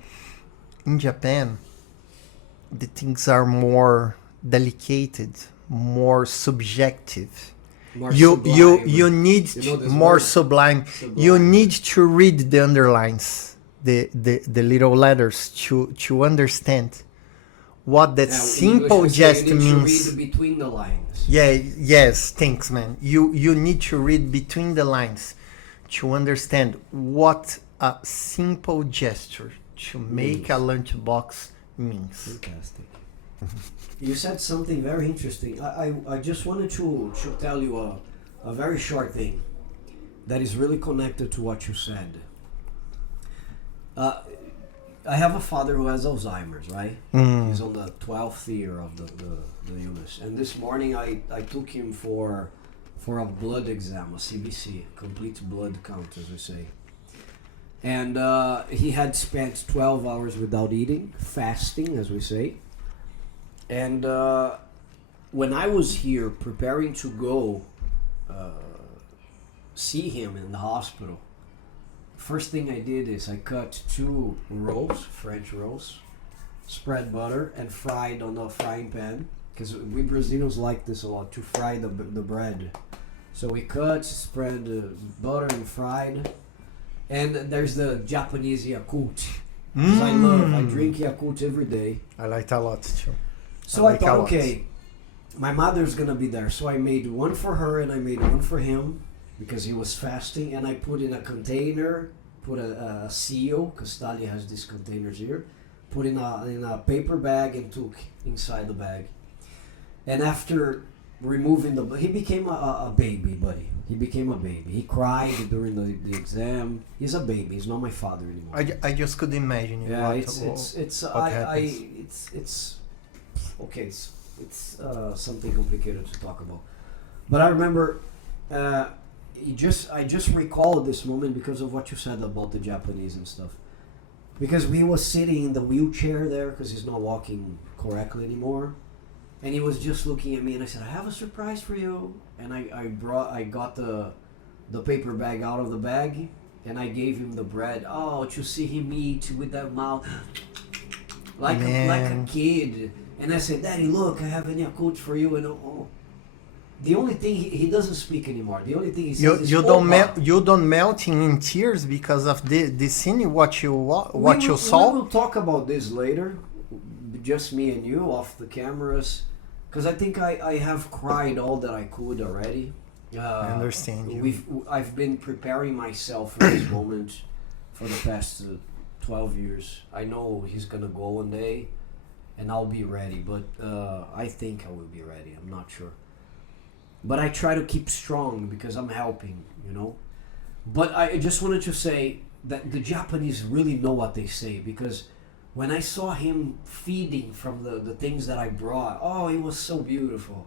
In Japan, the things are more delicate, more subjective. More You sublime. need You know this more word? sublime. You need to read the underlines, the little letters to understand what that Yeah, in simple English, we say gest you need to means. read between the lines. Yeah, yes, thanks, man. You need to read between the lines to understand what a simple gesture to make a lunchbox means. Fantastic. You said something very interesting. I just wanted to tell you a very short thing that is really connected to what you said. I have a father who has Alzheimer's, right? He's on the 12th year of the illness. And this morning I took him for a blood exam, a CBC, complete blood count, as we say. And he had spent 12 hours without eating, fasting, as we say. And when I was here preparing to go see him in the hospital, first thing I did is I cut 2 rolls, French rolls, spread butter, and fried on a frying pan. Because we Brazilians like this a lot, to fry the bread. So we cut, spread butter, and fried. And there's the Japanese Yakult. I drink Yakult every day. I like it a lot too. So I thought, okay, my mother's gonna be there. So I made one for her and I made one for him because he was fasting. And I put in a container, put a seal, because Talia has these containers here, put in a paper bag and took inside the bag. And after removing he became a baby, buddy. He became a baby. He cried during the exam. He's a baby. He's not my father anymore. I just could imagine. Yeah, what it's something complicated to talk about. But I remember, I just recalled this moment because of what you said about the Japanese and stuff. Because we was sitting in the wheelchair there because he's not walking correctly anymore. And he was just looking at me, and I said, "I have a surprise for you." And I got the paper bag out of the bag, and I gave him the bread. Oh, to see him eat with that mouth, like a kid. And I said, "Daddy, look, I have a Yakult for you." And the only thing he doesn't speak anymore. The only thing he says is, you don't melting in tears because of the scene what you saw. We will talk about this later, just me and you off the cameras. Because I think I have cried all that I could already. I understand you. I've been preparing myself for this moment for the past 12 years. I know he's going to go one day and I'll be ready. But I think I will be ready. I'm not sure. But I try to keep strong because I'm helping, you know. But I just wanted to say that the Japanese really know what they say, because when I saw him feeding from the things that I brought, it was so beautiful.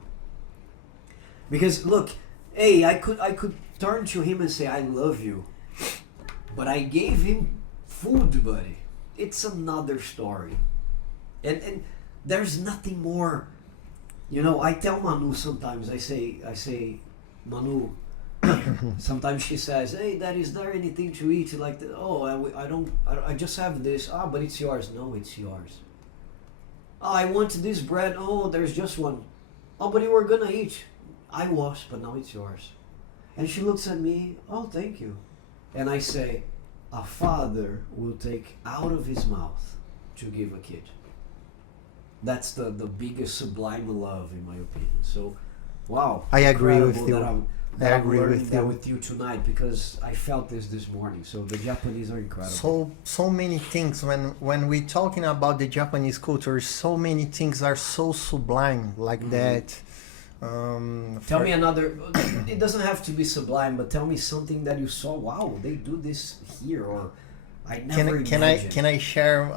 Because look, hey, I could turn to him and say, "I love you," but I gave him food, buddy. It's another story, and there's nothing more. You know, I tell Manu sometimes. I say, Manu. Sometimes she says, "Hey, Dad, is there anything to eat?" Like, I just have this. But it's yours. No, it's yours. I want this bread. Oh, there's just one. Oh, but you were gonna eat. I was, but now it's yours. And she looks at me. Oh, thank you. And I say, a father will take out of his mouth to give a kid. That's the biggest sublime love, in my opinion. So, wow. I agree with you. I agree with you tonight, because I felt this morning. So the Japanese are incredible. So many things when we talking about the Japanese culture, so many things are so sublime like that. Tell me another. It doesn't have to be sublime, but tell me something that you saw. Wow, they do this here, or I never imagined. Can I share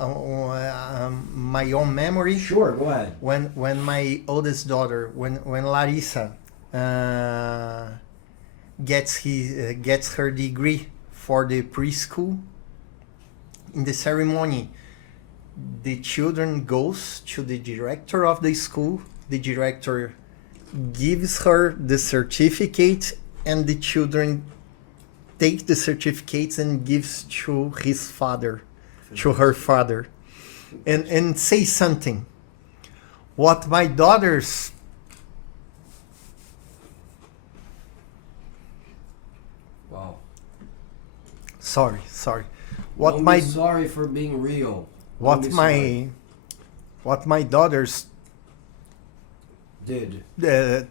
my own memory? Sure, go ahead. When my oldest daughter, when Larissa gets her degree for the preschool, in the ceremony, the children goes to the director of the school. The director gives her the certificate, and the children take the certificates and gives to his father, to her father, and say something. What my daughters Sorry. Sorry for being real. What my daughters did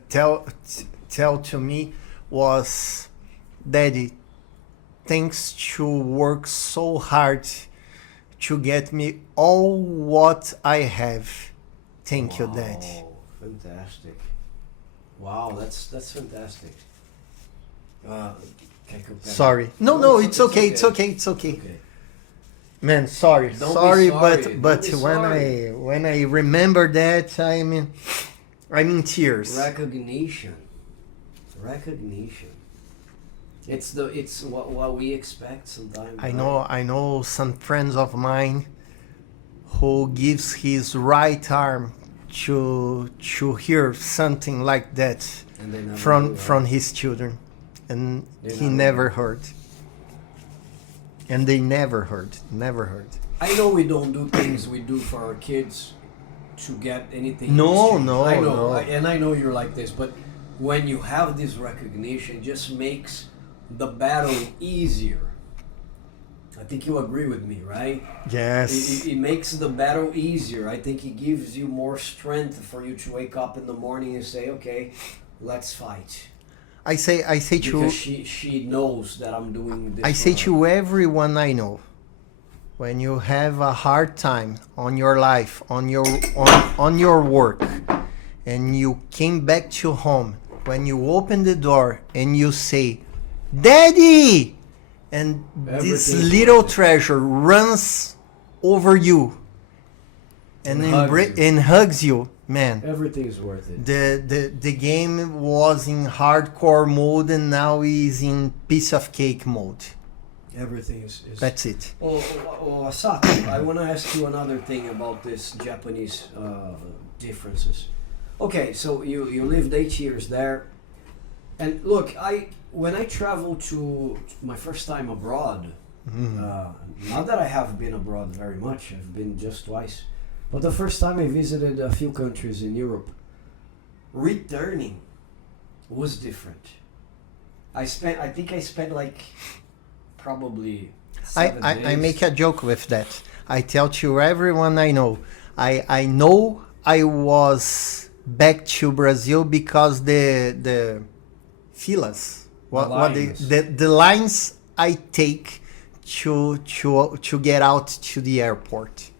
tell to me was, "Daddy, thanks to work so hard to get me all what I have. Thank you, Daddy. Fantastic. Wow, that's fantastic. Sorry. No, it's okay. It's okay. Man, sorry, Don't sorry, be sorry. but Don't be when sorry. I remember that, I'm in tears. Recognition. It's what we expect sometimes. I know some friends of mine who gives his right arm to hear something like that And they never from his children, and he never heard. And they never heard. I know we don't do things we do for our kids to get anything. No, I know, no. and I know you're like this, but when you have this recognition, it just makes the battle easier. I think you agree with me, right? Yes. It makes the battle easier. I think it gives you more strength for you to wake up in the morning and say, okay, let's fight. I say Because to she knows that I'm doing this. I say to everyone I know, when you have a hard time on your life, on your work, and you came back to home, when you open the door and you say, "Daddy," and this little treasure runs over you and hugs you, man. Everything is worth it. The game was in hardcore mode and now is in piece of cake mode. Everything is That's it. Asato, I want to ask you another thing about this Japanese differences. Okay, so you lived 8 years there, and look, when I traveled to my first time abroad, not that I have been abroad very much, I've been just twice, but the first time I visited a few countries in Europe, returning was different. I think I spent like probably 7 days. I make a joke with that. I tell to everyone I know. I know I was back to Brazil because the filas, the lines I take to get out to the airport.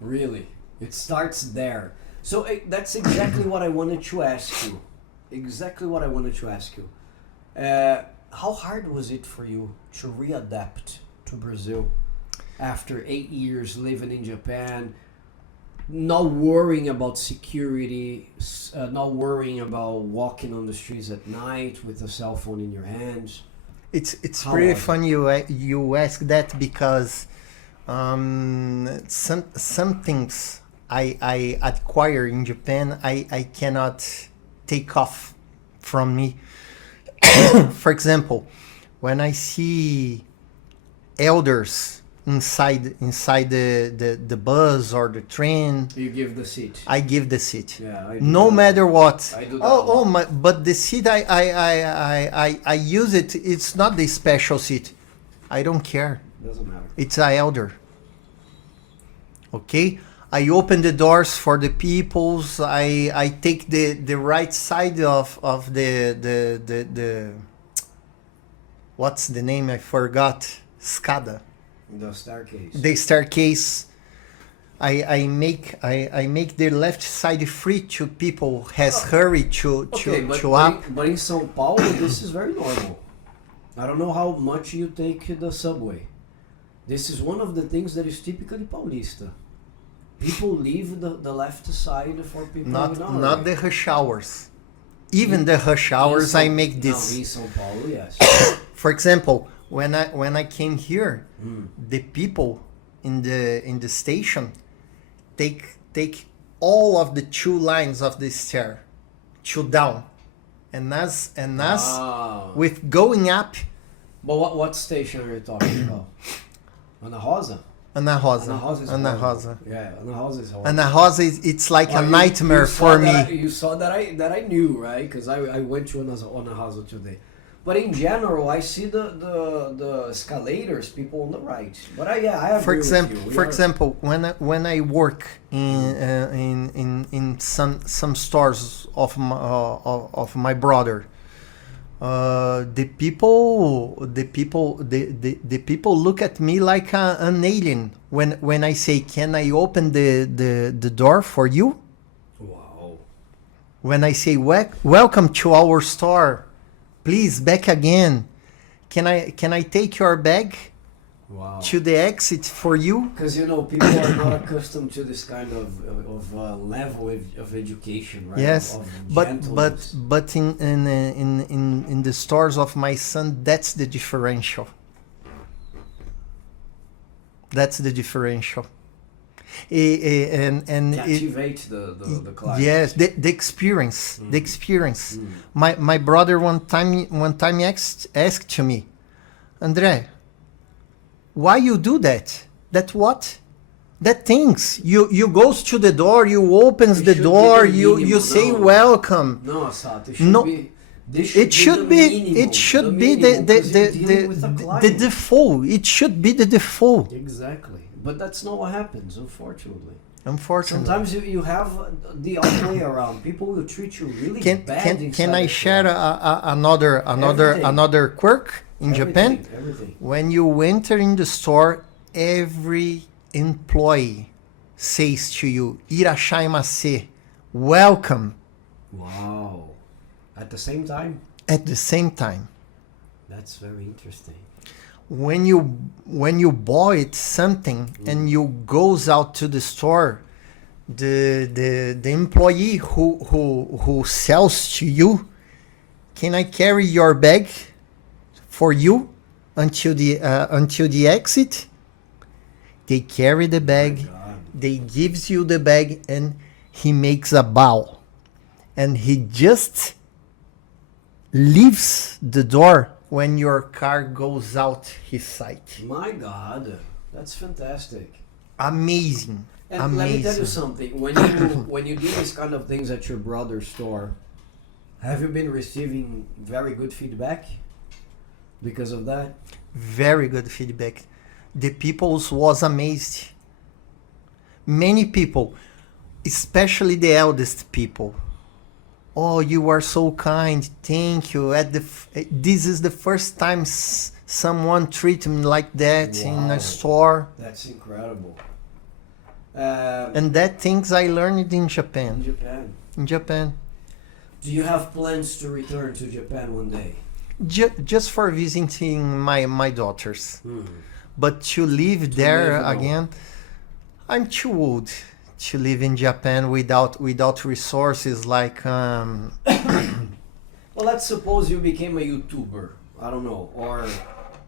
Really, it starts there. So that's exactly what I wanted to ask you. How hard was it for you to readapt to Brazil after 8 years living in Japan, not worrying about security, not worrying about walking on the streets at night with a cell phone in your hands? It's pretty funny you ask that because some things I acquire in Japan I cannot take off from me. For example, when I see elders inside the bus or the train, You give the seat. I give the seat. Yeah, I do No that. matter what. I do that. My! But the seat I use it. It's not the special seat. I don't care. Doesn't matter. It's a elder. Okay. I open the doors for the peoples. I take the right side of the what's the name? I forgot. Escada. The staircase. The staircase. I make the left side free to people has hurry to up. But in São Paulo, this is very normal. I don't know how much you take the subway. This is one of the things that is typically Paulista. People leave the left side for people. Not the rush hours. Even the rush hours, I make this. No, in São Paulo, yes. For example, when I came here, the people in the station take all of the 2 lines of the stair to down, and as with going up. But what station are you talking about? Ana Rosa? Ana Rosa. Ana Rosa. Yeah, Ana Rosa is horrible. Ana Rosa it's like a nightmare for me. You saw that I knew, right? Because I went to Ana Rosa today. But in general, I see the escalators, people on the right. But I agree For with you. example, when I work in some stores of my brother, The people look at me like an alien when I say, "Can I open the door for you?" Wow. When I say, "Welcome to our store, please back again. Can I take your bag Wow. to the exit for you?" Because people are not accustomed to this kind of level of education, right? Yes, Of but gentleness. in the stores of my son, that's the differential. That's the differential. And Captivate the client. yes, the experience, the experience. Mm. My brother one time asked to me, "André, why you do that? That what? That things. You goes to the door, you opens It the should door, be the you minimum, say no. welcome." No, Asato, it should No, be. This should It should the be. minimum, It should the be minimum, 'cause you're dealing with a the client. default. It should be the default. Exactly, but that's not what happens, unfortunately. Unfortunately. Sometimes you have the other way around. People will treat you really bad. Can I share Everything. another quirk in Japan? Everything. When you enter in the store, every employee says to you, "Irashaimase," welcome, Wow. At the same time, at the same time. that's very interesting. When you bought something and you goes out to the store, the employee who sells to you, "Can I carry your bag for you until the exit?" They carry the bag, My God. they gives you the bag, and he makes a bow, and he just leaves the door when your car goes out his sight. My God, that's fantastic. Amazing. And Amazing. let me tell you something. When you do these kind of things at your brother's store, have you been receiving very good feedback because of that? Very good feedback. The people was amazed. Many people, especially the eldest people. "Oh, you are so kind. Thank you. This is the first time someone treated me like that in Wow. a store." That's incredible. And that things I learned in In Japan. Japan. In Japan. Do you have plans to return to Japan one day? Just for visiting my daughters. Hmm. But to live To there live, no. again, I'm too old to live in Japan without resources like Well, let's suppose you became a YouTuber. I don't know,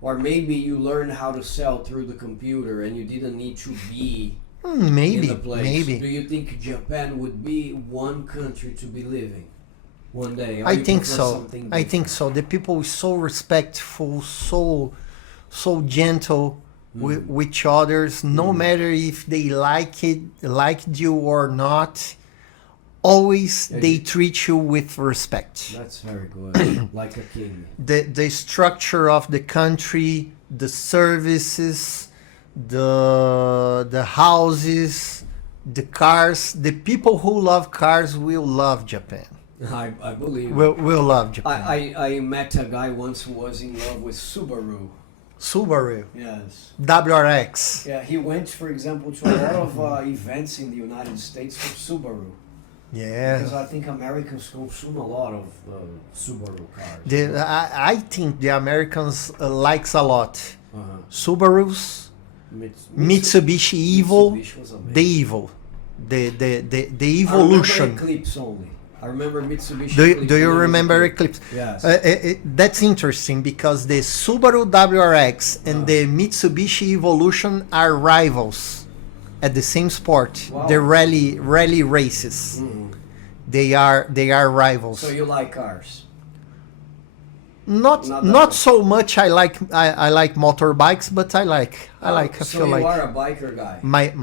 or maybe you learned how to sell through the computer and you didn't need to be maybe in the place. maybe. Do you think Japan would be one country to be living one day? Or I you think prefer so. something I think different? so. The people is so respectful, so gentle with each others. No matter if they liked you or not, always Yeah, they you- treat you with respect. That's very good. Like a king. The structure of the country, the services, the houses, the cars. The people who love cars will love Japan. I believe. Will love Japan. I met a guy once who was in love with Subaru. Subaru, Yes. WRX. Yeah, he went, for example, to a lot of events in the United States for Subaru. Because Yeah. I think Americans consume a lot of Subaru cars. I think the Americans likes a lot. Uh-huh. Subarus, Mitsubishi Evil, Mitsubishi was amazing. the evil, the I evolution. remember Eclipse only. I remember Mitsubishi. Do Eclipse you when it was remember Eclipse. Eclipse? Yes. That's interesting because the Subaru WRX and the Mitsubishi Evolution are rivals at the same sport. Wow. The rally races. Mhm. They are rivals. So you like cars? Not Not not that so much. I like motorbikes, but I So feel you like are a biker guy.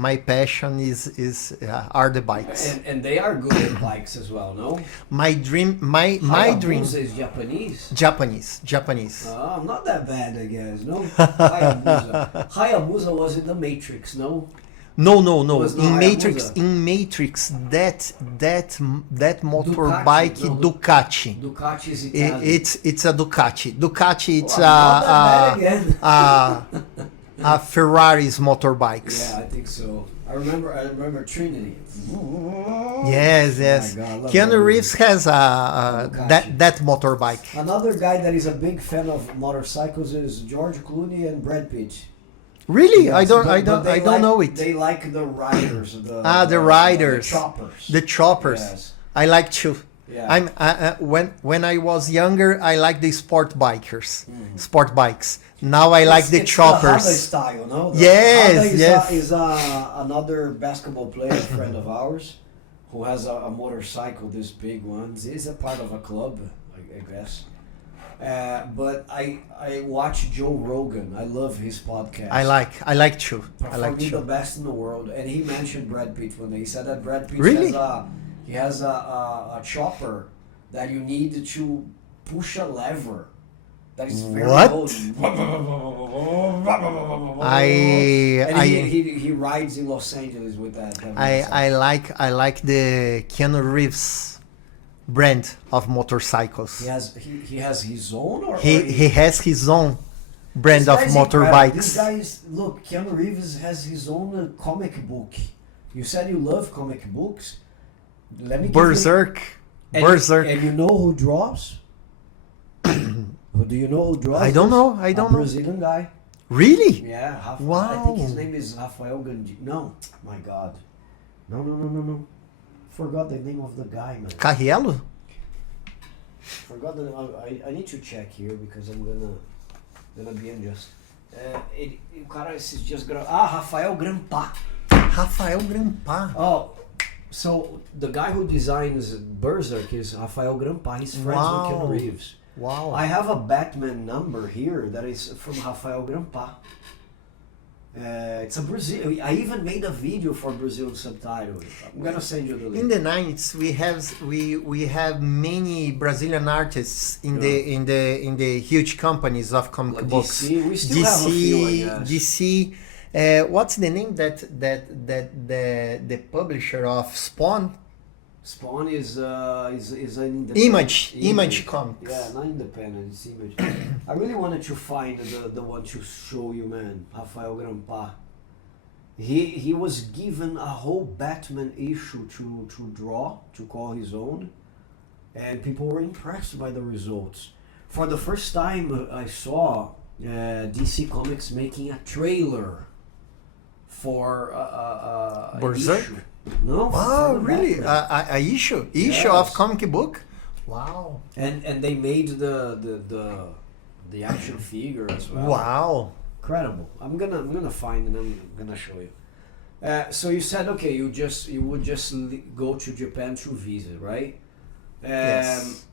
my passion is are the bikes. And they are good at bikes as well, no? My dream Hayabusa is Japanese. Japanese. I'm not that bad, I guess. No, Hayabusa. Hayabusa was in the Matrix, no? No. Was not In Hayabusa. Matrix, that motorbike Ducati. Ducati is Italian. It's a Ducati. Ducati, it's Oh, I'm not that bad again. a Ferrari's motorbikes. Yeah, I think so. I remember Trinity. Yes. Oh my God, I love Keanu that Reeves movie. has Ducati. that motorbike. Another guy that is a big fan of motorcycles is George Clooney and Brad Pitt. Really? Yes, I but don't they know it. They like the riders. The riders. The choppers. The choppers. Yes. I like to. Yeah. I'm when I was younger, I like the sport bikes. Now I like the It's choppers. The Honda style, no? Yes, Honda is another basketball player, friend of ours, who has a motorcycle, this big one. He's a part of a club, I guess. But I watch Joe Rogan. I love his podcast. I like to. For me, the best in the world. And he mentioned Brad Pitt when he said that Brad Pitt Really? has a chopper that you need to push a lever. That is very What? old. And I he rides in Los Angeles with that. I like the Keanu Reeves brand of motorcycles. He has his own, or He has his own brand of This motorbikes. guy is, look, Keanu Reeves has his own comic book. You said you love comic books. Let me give you- Berserk. And you know who draws? Do you know who draws? I don't this? know. I don't A know. Brazilian guy. Really? Yeah. I Wow. think his name is Rafael Gandhi. No, my God. No. Forgot the name of the guy, man. Carriello? Forgot the. I need to check here because I'm gonna be unjust. O cara esses dias Rafael Grampa. Rafael Grampa. Oh, so the guy who designs Berserk is Rafael Grampa. He's friends with Keanu Reeves. Wow. I have a Batman number here that is from Rafael Grampa. It's a Brazil. I even made a video for Brazilian subtitles. I'm gonna send you the link. In the 90s, we have many Brazilian artists in the huge companies of comic Like books. DC, we still have a few, I guess. DC. What's the name that the publisher of Spawn? Spawn is an independent. Image Comics. Yeah, not independent. It's Image. I really wanted to find the one to show you, man. Rafael Grampa. He was given a whole Batman issue to draw, to call his own, and people were impressed by the results. For the first time, I saw DC Comics making a trailer for an Berserk? issue. No. Wow, for the really? Batman. A issue Yes. of comic book? Wow. And they made the action figure as well. Wow. Incredible. I'm gonna find and I'm gonna show you. So you said okay, you would just go to Japan to visit, right? Yes.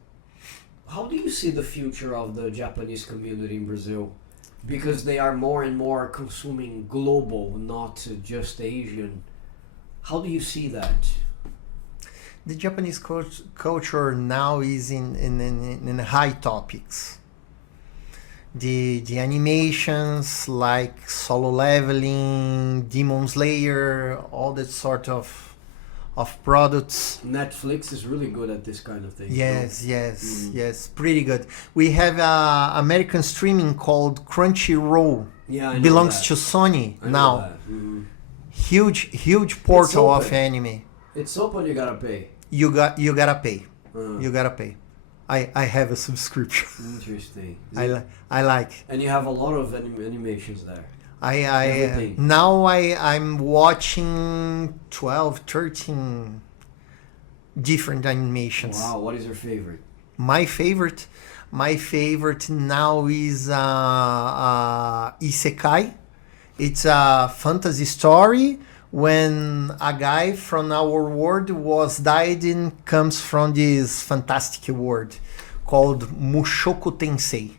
How do you see the future of the Japanese community in Brazil? Because they are more and more consuming global, not just Asian. How do you see that? The Japanese culture now is in high topics. The animations like Solo Leveling, Demon Slayer, all that sort of products. Netflix is really good at this kind of thing. Yes, pretty good. We have American streaming called Crunchyroll. Yeah, I know belongs that. to Sony I know now. that. Mhm. Huge portal of open. anime. It's open. You gotta pay. You gotta pay. Uh, You gotta pay. I have a subscription. Interesting. I like. And you have a lot of animations there. I Everything. now I'm watching 12, 13 different animations. Wow, what is your favorite? My favorite now is Isekai. It's a fantasy story when a guy from our world was died and comes from this fantastic world called Mushoku Tensei.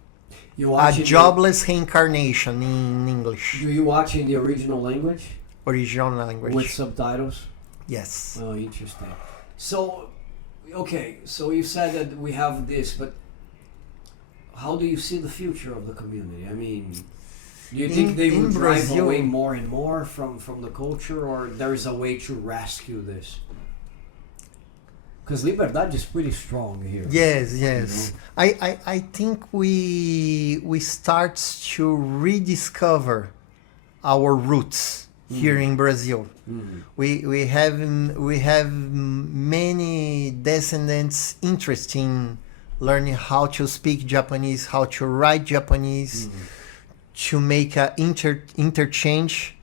You A watch it jobless reincarnation in English. Do you watch in the original language Original language. with subtitles? Yes. Oh, interesting. So, okay, so you said that we have this, but how do you see the future of the community? I mean, Do you think they in would drive Brazil, away more and more from the culture, or there's a way to rescue this? Because liberdade is pretty strong here. yes, You yes. know? I think we start to rediscover our roots here in Brazil. Mhm. We have many descendants interested in learning how to speak Japanese, how to write Japanese, to make a interchange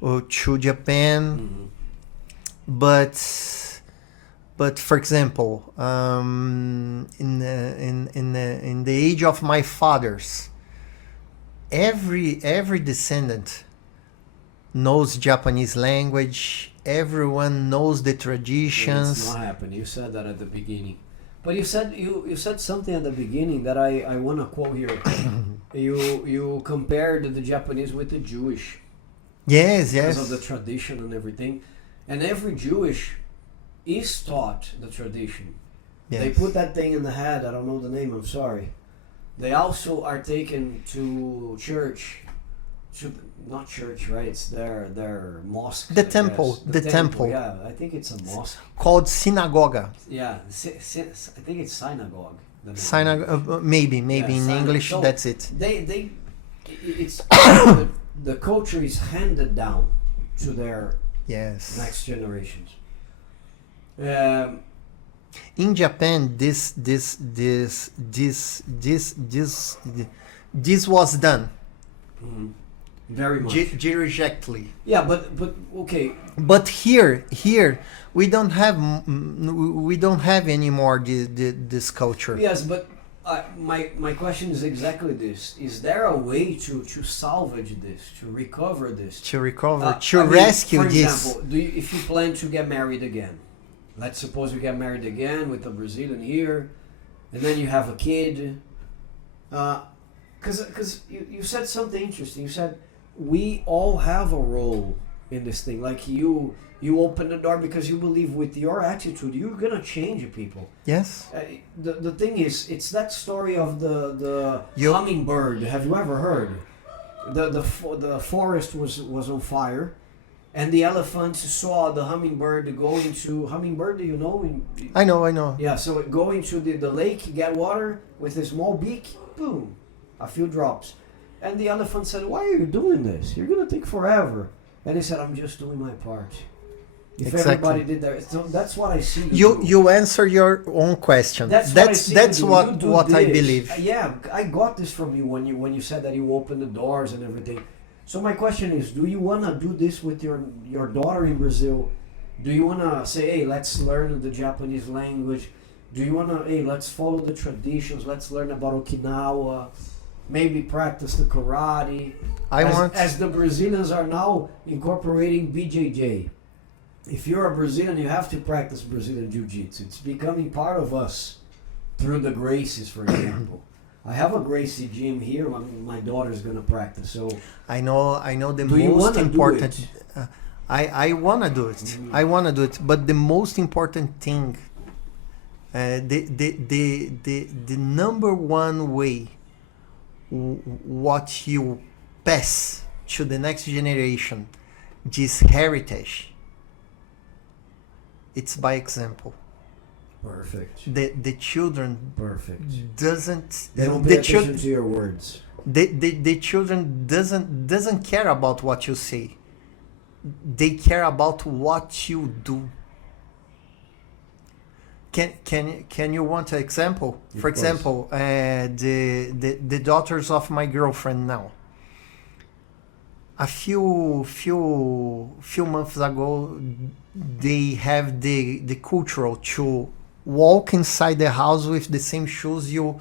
to Japan. Mhm. But for example, in the age of my fathers, every descendant knows Japanese language. Everyone knows the It's traditions. not happening. You said that at the beginning, but you said something at the beginning that I want to quote here. You compared the Japanese with the Jewish Yes, because of yes, the tradition and everything, and every Jewish is taught the tradition. They yes. put that thing in the head. I don't know the name. I'm sorry. They also are taken to church. Not church, right? It's their mosque. The I temple, guess. the temple. Yeah, I think it's a mosque. Called synagoga. Yeah, I think it's synagogue. the name. Synagogue, maybe Yeah, in synagogue. English, So that's it. it's the culture is handed down to their Yes. next generations. In Japan, this was done Very much. directly. Yeah, but okay. But here we don't have anymore this culture. Yes, but my question is exactly this: is there a way to salvage this, to recover this, To recover, I mean, rescue for this. example, if you plan to get married again, let's suppose you get married again with a Brazilian here, and then you have a kid. Because you said something interesting. You said we all have a role in this thing. Like you open the door because you believe with your attitude you're gonna change people. Yes. The thing is, it's that story of the You- hummingbird. Have you ever heard? The forest was on fire, and the elephant saw the hummingbird go into hummingbird. Do you know? I know. Yeah. So it go into the lake, get water with a small beak. Boom, a few drops, and the elephant said, "Why are you doing this? You're gonna take forever." And he said, "I'm just doing my part." If Exactly. everybody did that, so that's what I see. You answer your own question. That's what I believe. Yeah, I got this from you when you said that you open the doors and everything. So my question is, do you wanna do this with your daughter in Brazil? Do you wanna say, hey, let's learn the Japanese language? Do you wanna, hey, let's follow the traditions? Let's learn about Okinawa. Maybe practice the karate. As the Brazilians are now incorporating BJJ. If you're a Brazilian, you have to practice Brazilian Jiu-Jitsu. It's becoming part of us through the Gracies, for example. I have a Gracie gym here. My daughter's gonna practice. So I know the do you most wanna important. do it? I wanna do it. Mhm. I wanna do it. But the most important thing, the number one way, what you pass to the next generation, this heritage. It's by example. Perfect. The children Perfect. doesn't. They don't the pay attention children to your words. the children doesn't care about what you say. They care about what you do. Can you want an example? For course. example, the daughters of my girlfriend now. A few months ago, they have the cultural to walk inside the house with the same shoes you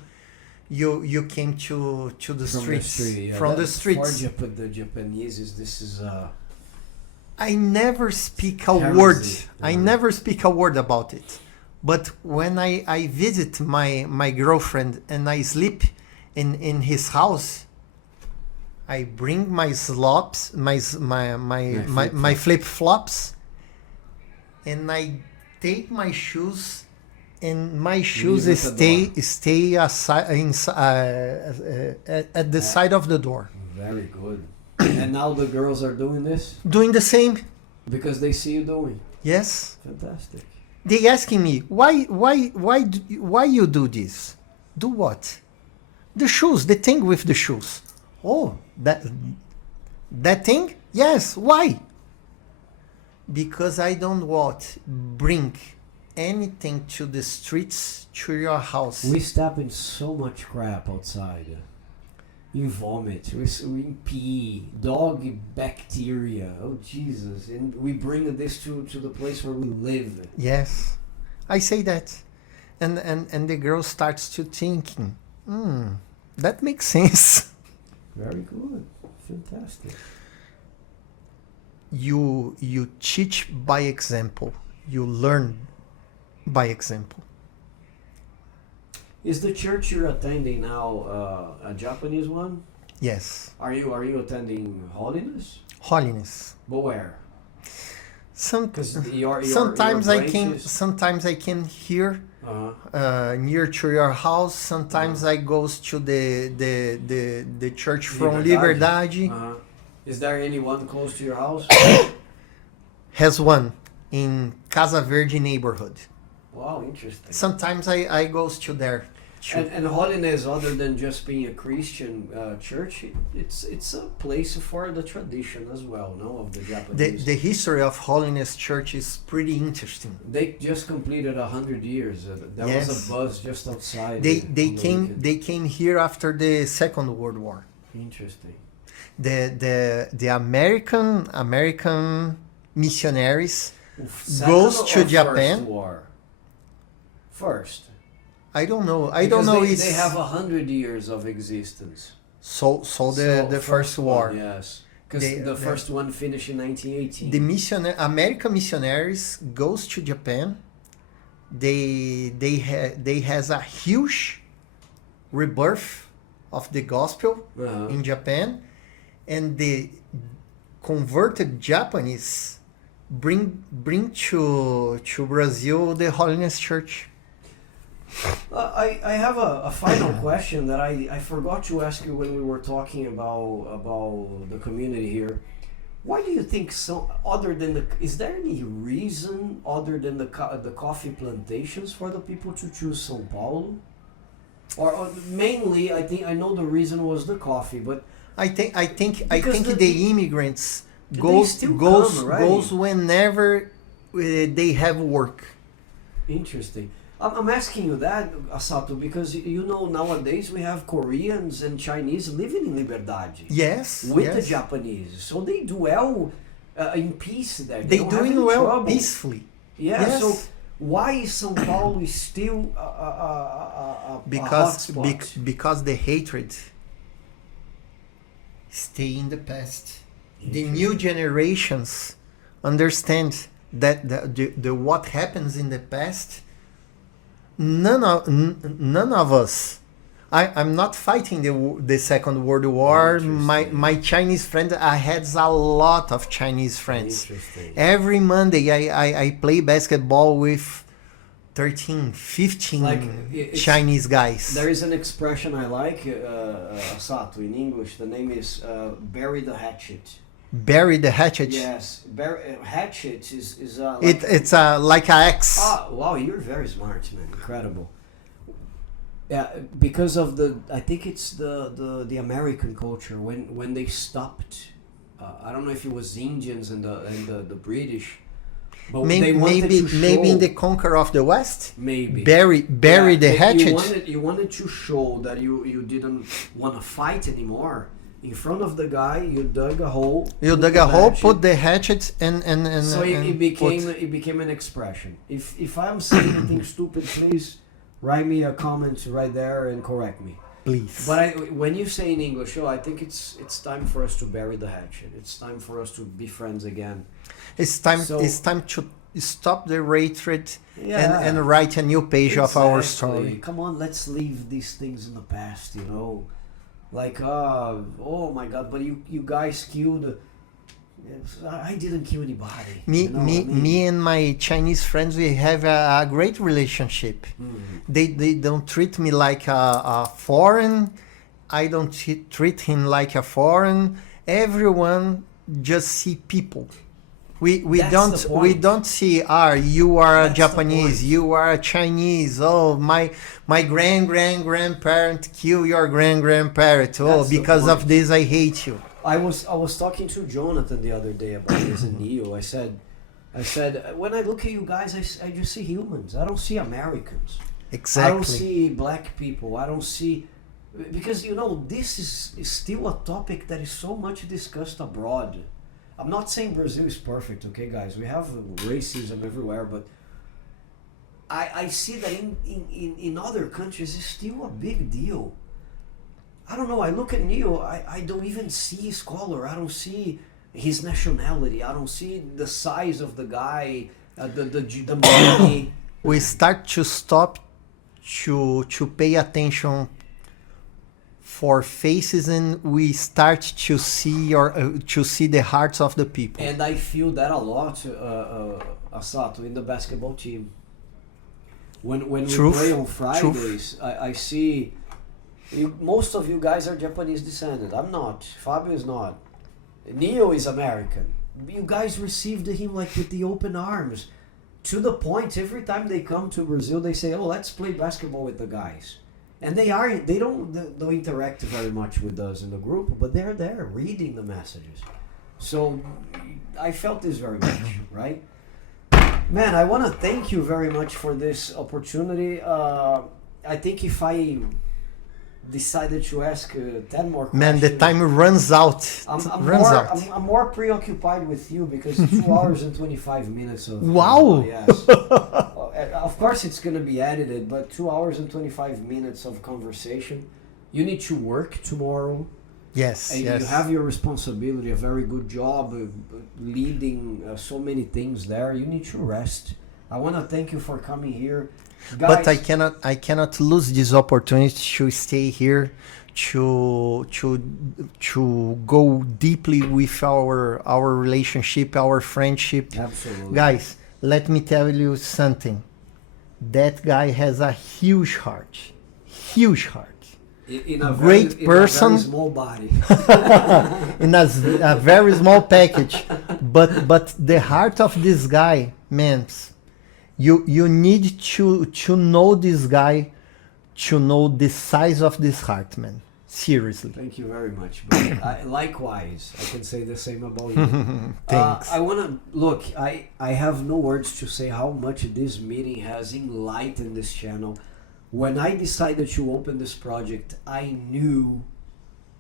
came to the streets from the streets. For the Japanese, this is I never speak a Heresy. word. I Yeah. never speak a word about it. But when I visit my girlfriend and I sleep in his house, I bring my slops, my flip flops, and I take my shoes and my shoes Leave at the stay at the side of the door. Very good. And now the girls are doing this Doing the same. because they see you doing. Yes. Fantastic. They asking me why you do this? Do what? The shoes, the thing with the shoes. Oh, that thing? Yes. Why? Because I don't want bring anything to the streets to your house. We step in so much crap outside. You vomit, we pee, dog bacteria. Oh Jesus! And we bring this to the place where we live. Yes, I say that, and the girl starts to thinking, that makes sense. Very good, fantastic. You teach by example. You learn by example. Is the church you're attending now a Japanese one? Yes. Are you attending Holiness? Holiness. But where? Sometimes your I came here near to your house. Sometimes I goes to the church from Liberdade. Is there anyone close to your house? Has one in Casa Verde neighborhood. Wow, interesting. Sometimes I goes to there. And Holiness, other than just being a Christian church, it's a place for the tradition as well, no, of the Japanese. The history of Holiness Church is pretty interesting. They just completed 100 years. There was a buzz just outside. They came here after the Second World War. Interesting. The American missionaries Goes to Japan. First war? First. I don't know. They have 100 years of existence. So the first war. Yes, because the first one finished in 1918. The American missionaries goes to Japan. They has a huge rebirth of the gospel in Japan, and the converted Japanese bring to Brazil the Holiness Church. I have a final question that I forgot to ask you when we were talking about the community here. Why do you think so? Is there any reason other than the coffee plantations for the people to choose São Paulo? Or mainly, I know the reason was the coffee, but I think the immigrants goes whenever they have work. Interesting. I'm asking you that, Asato, because nowadays we have Koreans and Chinese living in Liberdade. Yes. With the Japanese, so they do well in peace there. They doing well trouble. Peacefully. Yeah. Yes. So why is São Paulo still a hotspot? Because the hatred stay in the past. The new generations understand that the what happens in the past. None of us. I'm not fighting the Second World War. My Chinese friend, I had a lot of Chinese friends. Every Monday I play basketball with 13, 15 Chinese guys. There is an expression I like, Asato, in English. The name is bury the hatchet. Bury the hatchet? Yes. Hatchet is it's like an axe. Wow, you're very smart, man. Incredible. Yeah, because of I think it's the American culture when they stopped. I don't know if it was Indians and the British, but they wanted to show, maybe in the conquer of the West. Maybe bury the hatchet. You wanted to show that you didn't want to fight anymore. In front of the guy, you dug a hole. Put the hatchet, and so it became an expression. If I'm saying anything stupid, please write me a comment right there and correct me. Please. But when you say in English, I think it's time for us to bury the hatchet. It's time for us to be friends again. It's time to stop the hatred and write a new page of our story. Come on, let's leave these things in the past. Like, oh my God! But you guys killed I didn't kill anybody. Me and my Chinese friends, we have a great relationship. They don't treat me like a foreign. I don't treat him like a foreign. Everyone just see people. We don't see you are a Japanese, you are a Chinese. Oh, my grandparent killed your grandparent. Oh, because of this I hate you. I was talking to Jonathan the other day about this in Neo. I said when I look at you guys, I just see humans. I don't see Americans. Exactly. I don't see black people. I don't see, because this is still a topic that is so much discussed abroad. I'm not saying Brazil is perfect, okay, guys? We have racism everywhere, but I see that in other countries it's still a big deal. I don't know. I look at Neo. I don't even see his color. I don't see his nationality. I don't see the size of the guy. The money. We start to stop to pay attention for faces, and we start to see the hearts of the people. And I feel that a lot, Asato, in the basketball team. When we play on Fridays, I see. Most of you guys are Japanese descendant. I'm not. Fabio is not. Neo is American. You guys received him like with the open arms. To the point, every time they come to Brazil, they say, "Oh, let's play basketball with the guys." And they don't interact very much with us in the group, but they're there reading the messages. So I felt this very much, right? Man, I want to thank you very much for this opportunity. I think if I decided to ask 10 more questions... Man, the time runs out. I'm more preoccupied with you because 2 hours and 25 minutes of... Wow! Yes. Of course it's going to be edited, but 2 hours and 25 minutes of conversation. You need to work tomorrow. Yes, and yes. You have your responsibility, a very good job leading so many things there. You need to rest. I want to thank you for coming here. Guys, but I cannot lose this opportunity to stay here, to go deeply with our relationship, our friendship. Absolutely. Guys, let me tell you something. That guy has a huge heart. Huge heart. In a great person. In a very small body. In a very small package. But the heart of this guy, man, you need to know this guy, to know the size of this heart, man. Seriously. Thank you very much. Likewise, I can say the same about you. Thanks. I want to look. I have no words to say how much this meeting has enlightened this channel. When I decided to open this project, I knew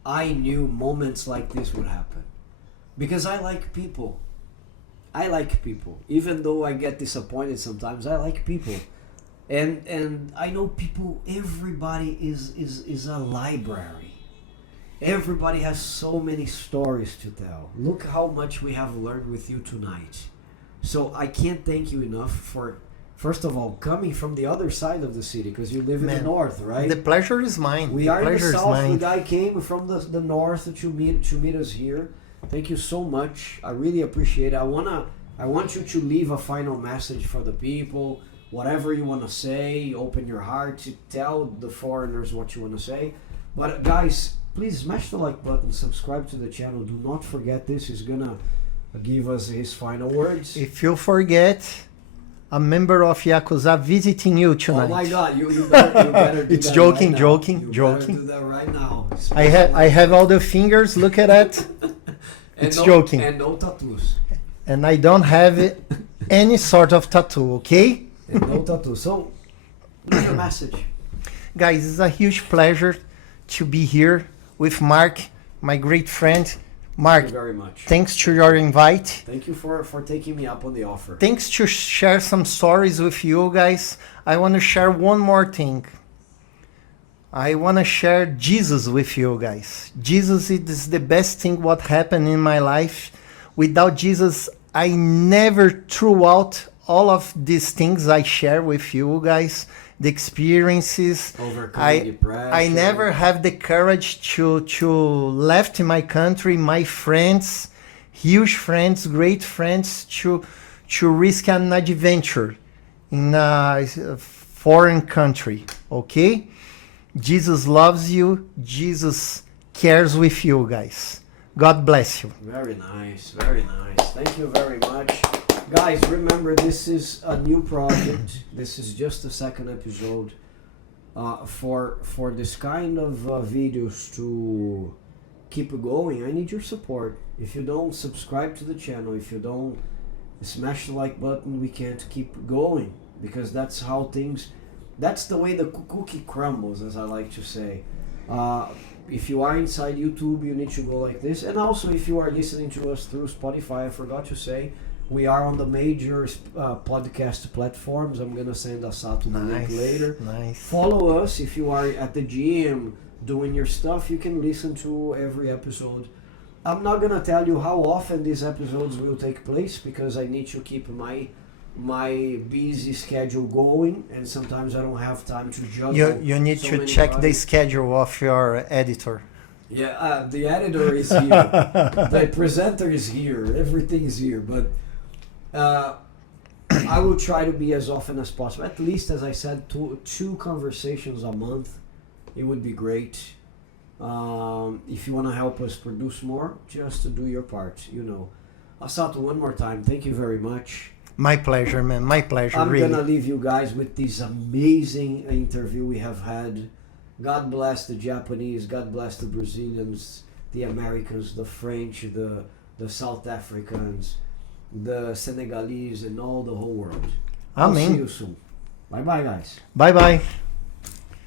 moments like this would happen, because I like people. I like people. Even though I get disappointed sometimes, I like people. And I know people, everybody is a library. Everybody has so many stories to tell. Look how much we have learned with you tonight. So I can't thank you enough for, first of all, coming from the other side of the city, because you live in the north, right? The pleasure is mine. We are in the south. The guy came from the north to meet us here. Thank you so much. I really appreciate it. I want you to leave a final message for the people. Whatever you want to say, open your heart to tell the foreigners what you want to say. But guys, please smash the like button, subscribe to the channel. Do not forget this. He's gonna give us his final words. If you forget, a member of Yakuza visiting you tonight. Oh my God, you better do it's that joking, right joking, now. joking. You better do that right now. I have all the fingers. Look at that. It's joking. And no tattoos. And I don't have any sort of tattoo, okay? And no tattoo. So, leave your message. Guys, it's a huge pleasure to be here with Mark, my great friend. Mark, thank you very much. Thanks to your invite. Thank you for taking me up on the offer. Thanks to share some stories with you guys. I want to share one more thing. I want to share Jesus with you guys. Jesus is the best thing what happened in my life. Without Jesus, I never threw out all of these things I share with you guys, the experiences. Overcoming depression. I never have the courage to left my country, my friends, huge friends, great friends to risk an adventure in a foreign country. Okay? Jesus loves you. Jesus cares with you, guys. God bless you. Very nice, very nice. Thank you very much. Guys, remember, this is a new project. This is just the second episode. For this kind of videos to keep going, I need your support. If you don't subscribe to the channel, if you don't smash the like button, we can't keep going, because that's how things, that's the way the cookie crumbles, as I like to say. If you are inside YouTube, you need to go like this. And also, if you are listening to us through Spotify, I forgot to say, we are on the major podcast platforms. I'm gonna send Asato the link later. Nice. Follow us. If you are at the gym doing your stuff, you can listen to every episode. I'm not gonna tell you how often these episodes will take place, because I need to keep my busy schedule going, and sometimes I don't have time to juggle. You need to check the schedule of your editor. Yeah, the editor is here. The presenter is here. Everything is here. But I will try to be as often as possible. At least, as I said, two conversations a month. It would be great. If you want to help us produce more, just to do your part, you know. Asato, one more time, thank you very much. My pleasure, man. My pleasure. I'm really. gonna leave you guys with this amazing interview we have had. God bless the Japanese, God bless the Brazilians, the Americans, the French, the South Africans, the Senegalese, and all the whole world. I'll see you soon. Bye bye, guys. Bye bye.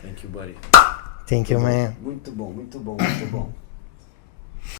Thank you, buddy. Thank you, man. Muito bom, muito bom, muito bom.